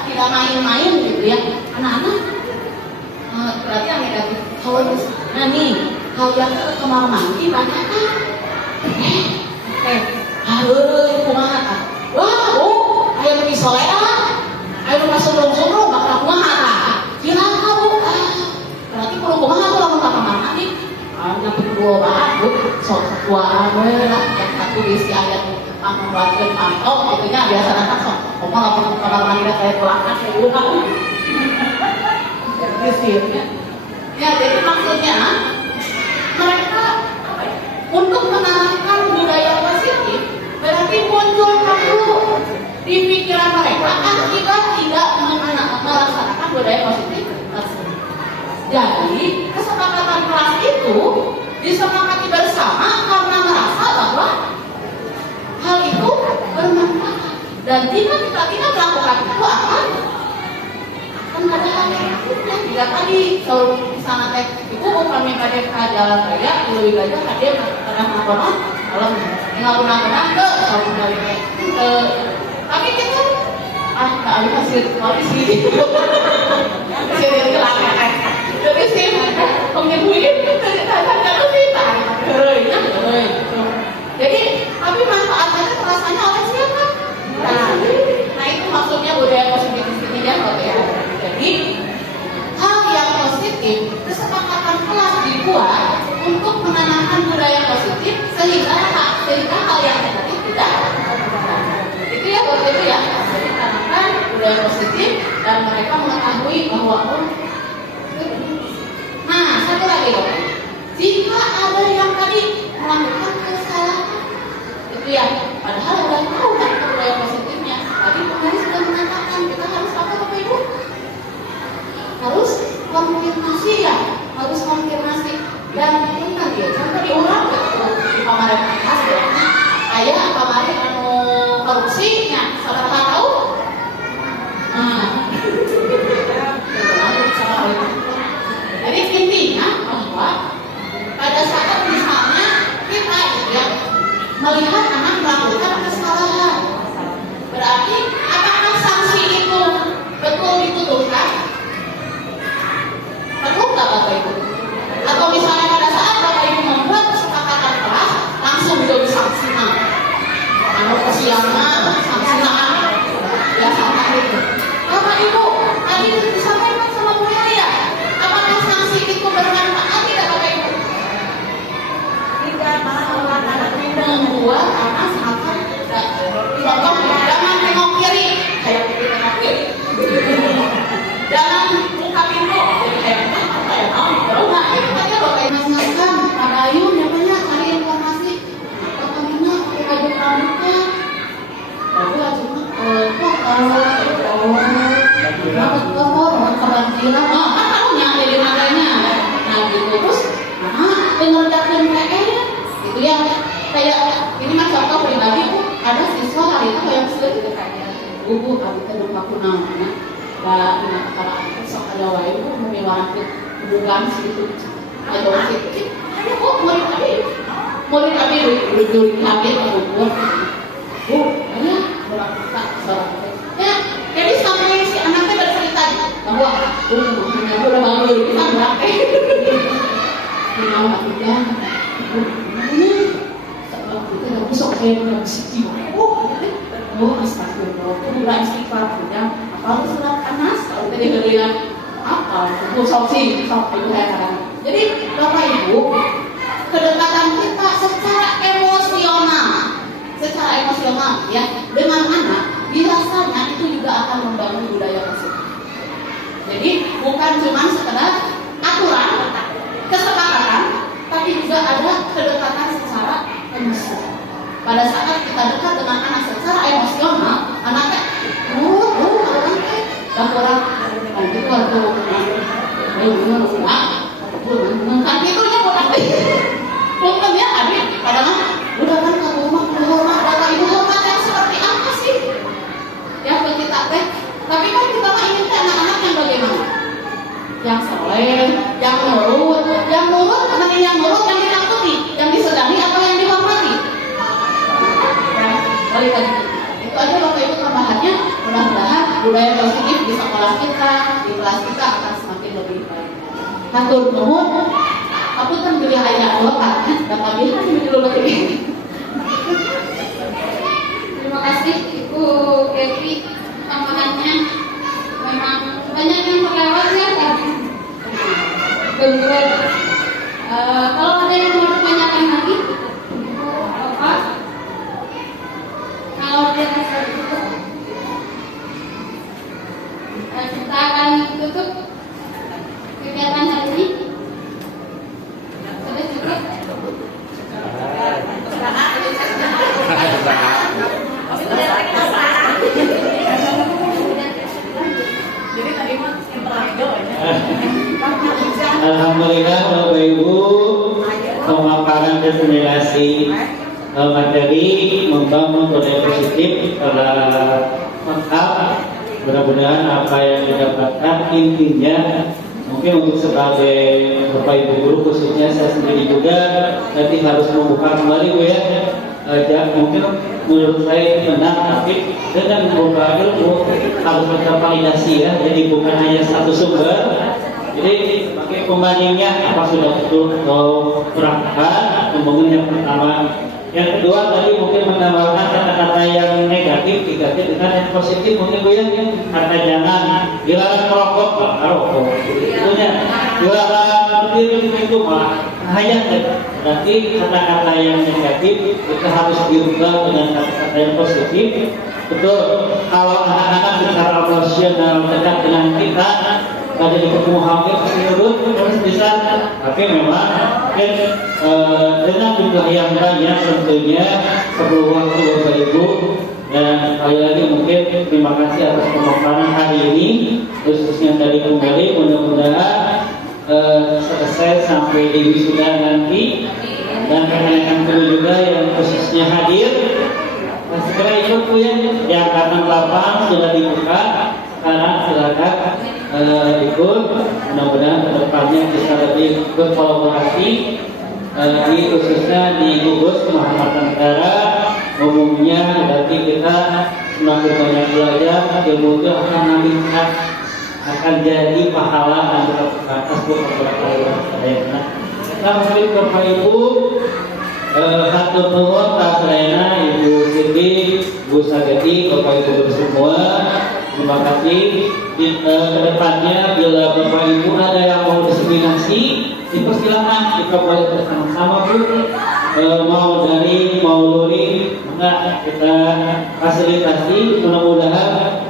tidak main-main gitu ya. Anak-anak berarti yang negatif. Kalau misalnya nih kalian ke kamar mandi banyak kan? Harus kumaha kan? Wah Bu, ayo pergi solean, ayo masuk surung bakal kumaha. Kira Bu, berarti perlu kumaha tuh lamun kamar mandi. Hanya kedua banget Bu, sok ketuaan lah. Yang satu isi ayat membuatkan pantau, itunya biasa datang sok. Ngomong apa kamar mandi saya pulangkan saya dulu kan. Disirnya. Ya jadi maksudnya mereka untuk menanamkan budaya positif berarti muncul dulu di pikiran mereka akibat tidak melaksanakan budaya positif tersebut. Jadi kesepakatan kelas itu disepakati bersama karena merasa bahwa hal itu bermanfaat dan jika kita tidak melakukan itu akan ada hal negatifnya. Jika tadi kalau misalnya teh itu bukan minta dia ke jalan raya lebih banyak dia pernah melakukan kalau tinggal menang-menang ke tapi kita tak ada hasil sih hasil yang kelakaan jadi sih pengibuin dari tanda sih tak jadi tapi manfaatnya rasanya oleh siapa? Nah itu maksudnya budaya positif ini ya Pak ya. Jadi hal yang positif kesepakatan kelas dibuat untuk menanamkan budaya positif sehingga hal yang negatif tidak itu ya Bapak itu ya. Jadi tanamkan budaya positif dan mereka mengetahui bahwa nah satu lagi Bapak, jika ada yang tadi melakukan kesalahan itu ya padahal udah tahu kan budaya positifnya tadi Pak sudah mengatakan kita harus apa Bapak Ibu harus konfirmasi ya harus konfirmasi dan ingat ya jangan diulang di kemarin atas ya ayah kemarin anu korupsinya saudara tahu jadi intinya bahwa pada saat misalnya kita ya melihat anak melakukan kesalahan berarti apakah sanksi itu betul dibutuhkan? Perlu nggak Bapak Ibu? Atau misalnya pada saat Bapak Ibu membuat kesepakatan kelas langsung jadi sanksi anu kesiangan sanksi ya sama itu Bapak Ibu tadi disampaikan sama Bu Yaya apakah sanksi itu bermanfaat tidak Bapak Ibu? Tidak membuat anak akan tidak jangan tengok kiri kayak gitu tengok kiri jangan buka pintu jadi kayak apa ya kalau nggak itu aja Bapak Ibu ingatkan Pak Ayu namanya cari informasi apa namanya wajib rambutnya tapi cuma kok kalau kebanjiran kan tahunya jadi makanya nah gitu terus pengerjaan PR gitu ya kayak ini mah contoh pribadi ada siswa hari itu yang sulit gitu kayak ibu kami teh lupa kunaonnya da ina kepala anak sok ada wae ku memiwarakeun hubungan situ ada sedikit ada kok murid kami dulu habis umur bu ya berapa seorang ya jadi sampai si anaknya bercerita bahwa hanya udah bangun kita berapa kenal aku ya kita nggak bisa kayak nggak bisa astagfirullah itu udah istighfar ya apalagi surat Anas kalau tadi ngelihat apa itu sausi sampai itu jadi Bapak Ibu kedekatan kita secara emosional ya dengan anak biasanya itu juga akan membangun budaya positif jadi bukan cuma sekedar aturan kesepakatan tapi juga ada kedekatan secara emosional. Pada saat kita dekat dengan anak secara emosional, anaknya, orang nanti waktu kan itunya bukan ya adik, padahal udah kan kamu mah hormat bapak ibu hormat yang seperti apa sih? Ya buat kita teh, tapi kan kita mah ingin anak-anak yang bagaimana? Yang soleh, yang nurut karena yang nurut yang ditakuti, yang disedani atau yang dihormati. Balik lagi itu aja Bapak Ibu tambahannya mudah-mudahan budaya positif di sekolah kita di kelas kita akan semakin lebih baik. Hatur nuhun aku kan beli ayat Bapak dan tabihan dulu lagi. Terima kasih Ibu Kevin tambahannya memang banyak yang terlewat ya tadi. Kalau ada yang mau ditanyakan lagi Bapak kalau dia rasa cukup kita akan tutup kegiatan hari ini sudah cukup Alhamdulillah Bapak Ibu pemaparan presensi materi membangun budaya positif telah lengkap. Mudah-mudahan apa yang didapatkan intinya mungkin untuk sebagai Bapak Ibu guru khususnya saya sendiri juga nanti harus membuka kembali Bu ya mungkin menurut saya benar, tapi dengan membuka ilmu harus bervalidasi ya, jadi bukan hanya satu sumber. Jadi sebagai pembandingnya apa sudah betul atau kurangkan, kemudian yang pertama. Yang kedua tadi mungkin menambahkan kata-kata yang negatif diganti dengan yang positif, mungkin Bu ya, kata jangan dilarang merokok, rokok, itunya dilarang berdiri itu hanya berarti kata-kata yang negatif kita harus dirubah dengan kata-kata yang positif. Betul, kalau anak-anak secara emosional dekat dengan kita, pada di ketemu hampir menurut harus bisa, tapi memang dengan jumlah yang banyak tentunya perlu waktu Bapak Ibu. Dan sekali lagi mungkin terima kasih atas pemaparan hari ini, khususnya dari kembali, mudah-mudahan selesai sampai di wisuda nanti, dan rekan-rekan kru juga yang khususnya hadir segera ikut Bu ya, di angkatan 8 sudah dibuka. Sekarang silakan ikut, mudah-mudahan kedepannya bisa lebih berkolaborasi di khususnya di gugus Kehormatan Negara. Umumnya berarti kita semakin banyak belajar, ilmu itu akan meningkat, akan jadi pahala antara atas beberapa kali. Selamat Bapak Ibu, hatur nuhun Tasrena, Ibu Siti, Ibu Sageti, Bapak Ibu semua. Terima kasih. Kedepannya bila Bapak Ibu ada yang mau diseminasi, dipersilakan kita boleh bersama-sama Bu. Mau dari mau luri, maka kita fasilitasi. Mudah-mudahan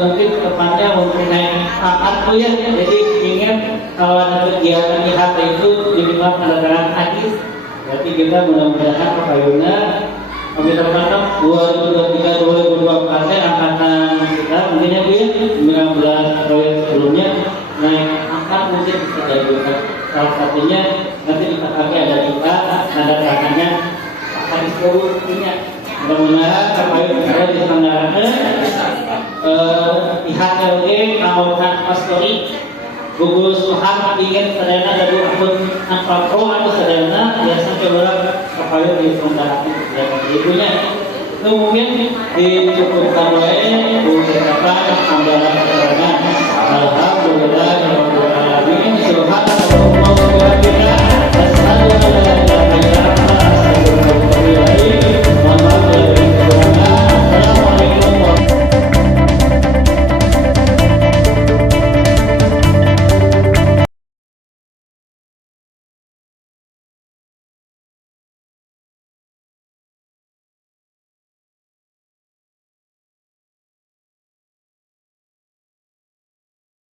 mungkin kedepannya mempunyai taat Bu ya. Jadi ingin kalau ada kegiatan di hati itu dibilang tanda-tanda hadis. Berarti kita mudah-mudahan kepayunnya kami terpantau 2023-2024 angkatan kita mungkin ya Bu ya, 19 proyek sebelumnya naik angkat mungkin bisa jadi juga. Salah satunya nanti di KKP ada juga tanda tangannya hadis baru punya. Mudah-mudahan kepayun kita diselenggarakan pihak LG Kawasan Pastori gugus Tuhan ingin sedana dari akun Anfal Pro atau sedana biasa coba kapal di sementara kegiatan ibunya itu mungkin dicukupkan oleh Bu